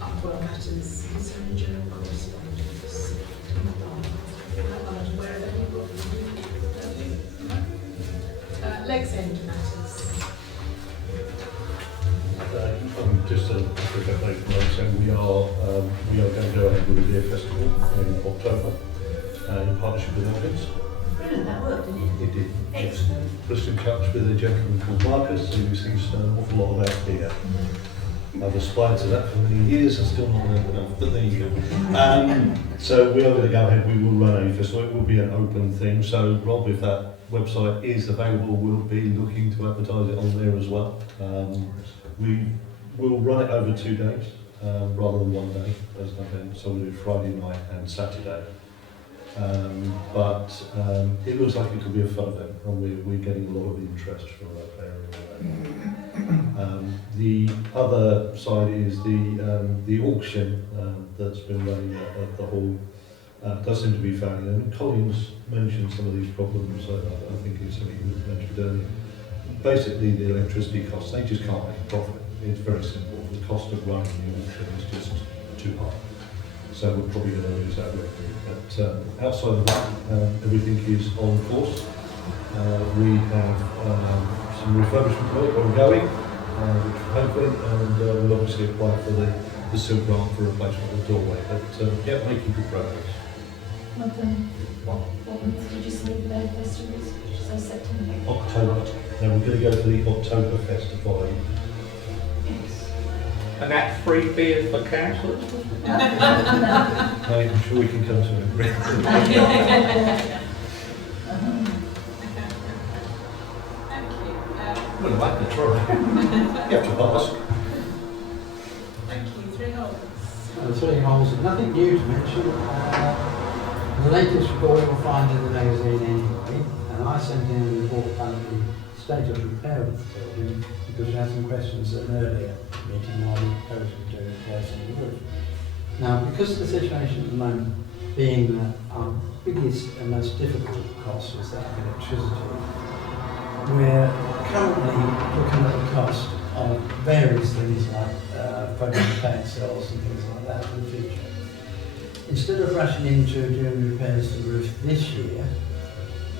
Upwell matters concerning general correspondence. I'm not aware of any, but Lakeside matters. Just a quick update from Lakeside. We are going to go ahead with the beer festival in October in partnership with Hedges. Brilliant, that worked, didn't it? It did. Excellent. Just in touch with a gentleman called Marcus, who sings an awful lot about beer. I've aspired to that for many years and still not learned enough, but there you go. So we are going to go ahead, we will run a festival, it will be an open thing. So Rob, if that website is available, we'll be looking to advertise it on there as well. We will run it over 2 days rather than 1 day as an event, so we'll do Friday night and Saturday. But it looks like it could be a fun event, and we're getting a lot of interest from that area. The other side is the auction that's been running at the hall. Does seem to be failing. And Collins mentioned some of these problems. I think it's something you mentioned earlier. Basically, the electricity costs, they just can't make a profit. It's very simple. The cost of running the auction is just too high. So we're probably going to lose that revenue. But outside of that, everything is on course. We have some refurbishment work ongoing, which we're hoping, and we'll obviously apply for the silk grant for replacement of the doorway. But yeah, making good progress. What month did you say the beer festival is? Did you say September? October. Now we're going to go to the October Festival. Yes. And that's free beer for councillors? I'm sure we can come to an agreement. Thank you. Well, I'd like to try. You have to ask. Thank you. 3 holes. 3 holes, nothing new to mention. The latest report you'll find in the magazine anyway, and I sent in a report on the state of repair of the building because we had some questions at an earlier meeting while we proposed to replace the roof. Now, because of the situation at the moment being that our biggest and most difficult cost is that of electricity, we're currently looking at the cost of various things like photovoltaic cells and things like that in the future. Instead of rushing into doing repairs to the roof this year,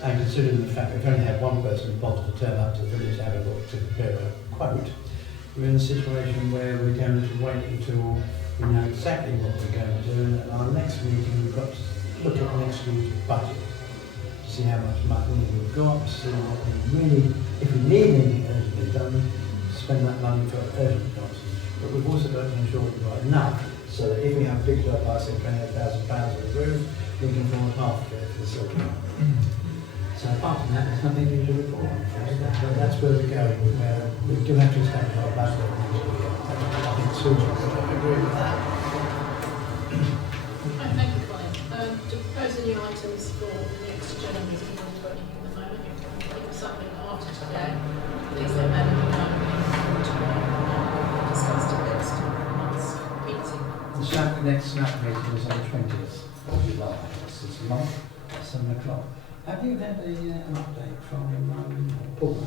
and considering the fact we've only had one person bother to turn up to the village to have a look to prepare a quote, we're in a situation where we're going to wait until we know exactly what we're going to do, and at our next meeting we've got to look at next year's budget to see how much money we've got, to see what we really, if we need anything urgently done, spend that money for urgent costs. But we've also got to ensure we've got enough so that if we have a big job like say £28,000 on the roof, we can afford half of it for the silver. So apart from that, there's nothing new to report. But that's where we're going. We do have to establish our budget next year. I think Susan would agree with that. Right, thank you, Colin. To propose any items for the next general meeting, we haven't got anything at the moment. You can think of something after today. Please let Madam know to discuss the next month's meeting. The next snap meeting is on the 20th of July. This is a month at 7 o'clock. Have you had an update from Paul?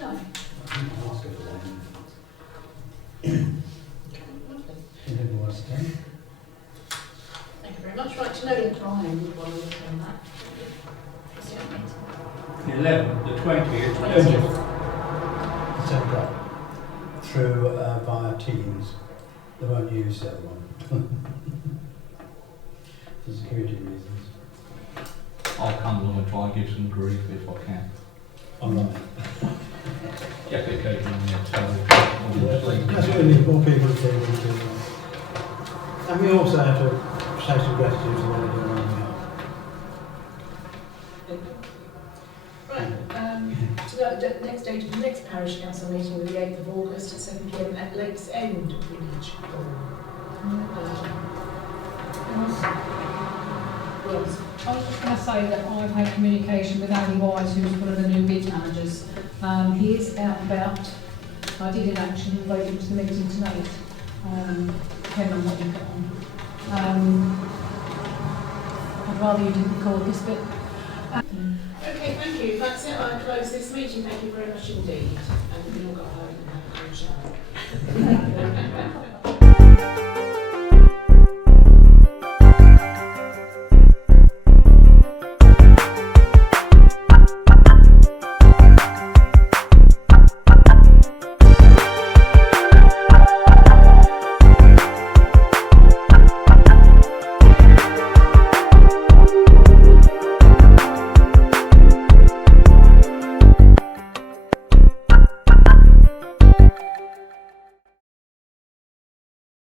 No. I think I'll ask her for one. Lovely. Whoever wants to take. Thank you very much. Right, to know that Brian would want to look on that. The 11th, the 20th. 20th. Sent up through via Teams. They won't use that one for security reasons. I'll come along and try and give some grief if I can. Online. Get the occasion on your That's what we need more people to take into. And we also have to show some gratitude for what they're doing on behalf. Right, so the next date of the next parish council meeting will be the 8th of August at 7 p.m. at Lakeside Village Hall. Yes. I was just going to say that I've had communication with Andy Wise, who's one of the new bid managers. He is out and about. I did in action invite him to the meeting tonight, depending on what you've got on. I'd rather you didn't record this bit. Okay, thank you. That's it. I close this meeting. Thank you very much indeed. And we all got home and had a cold shower.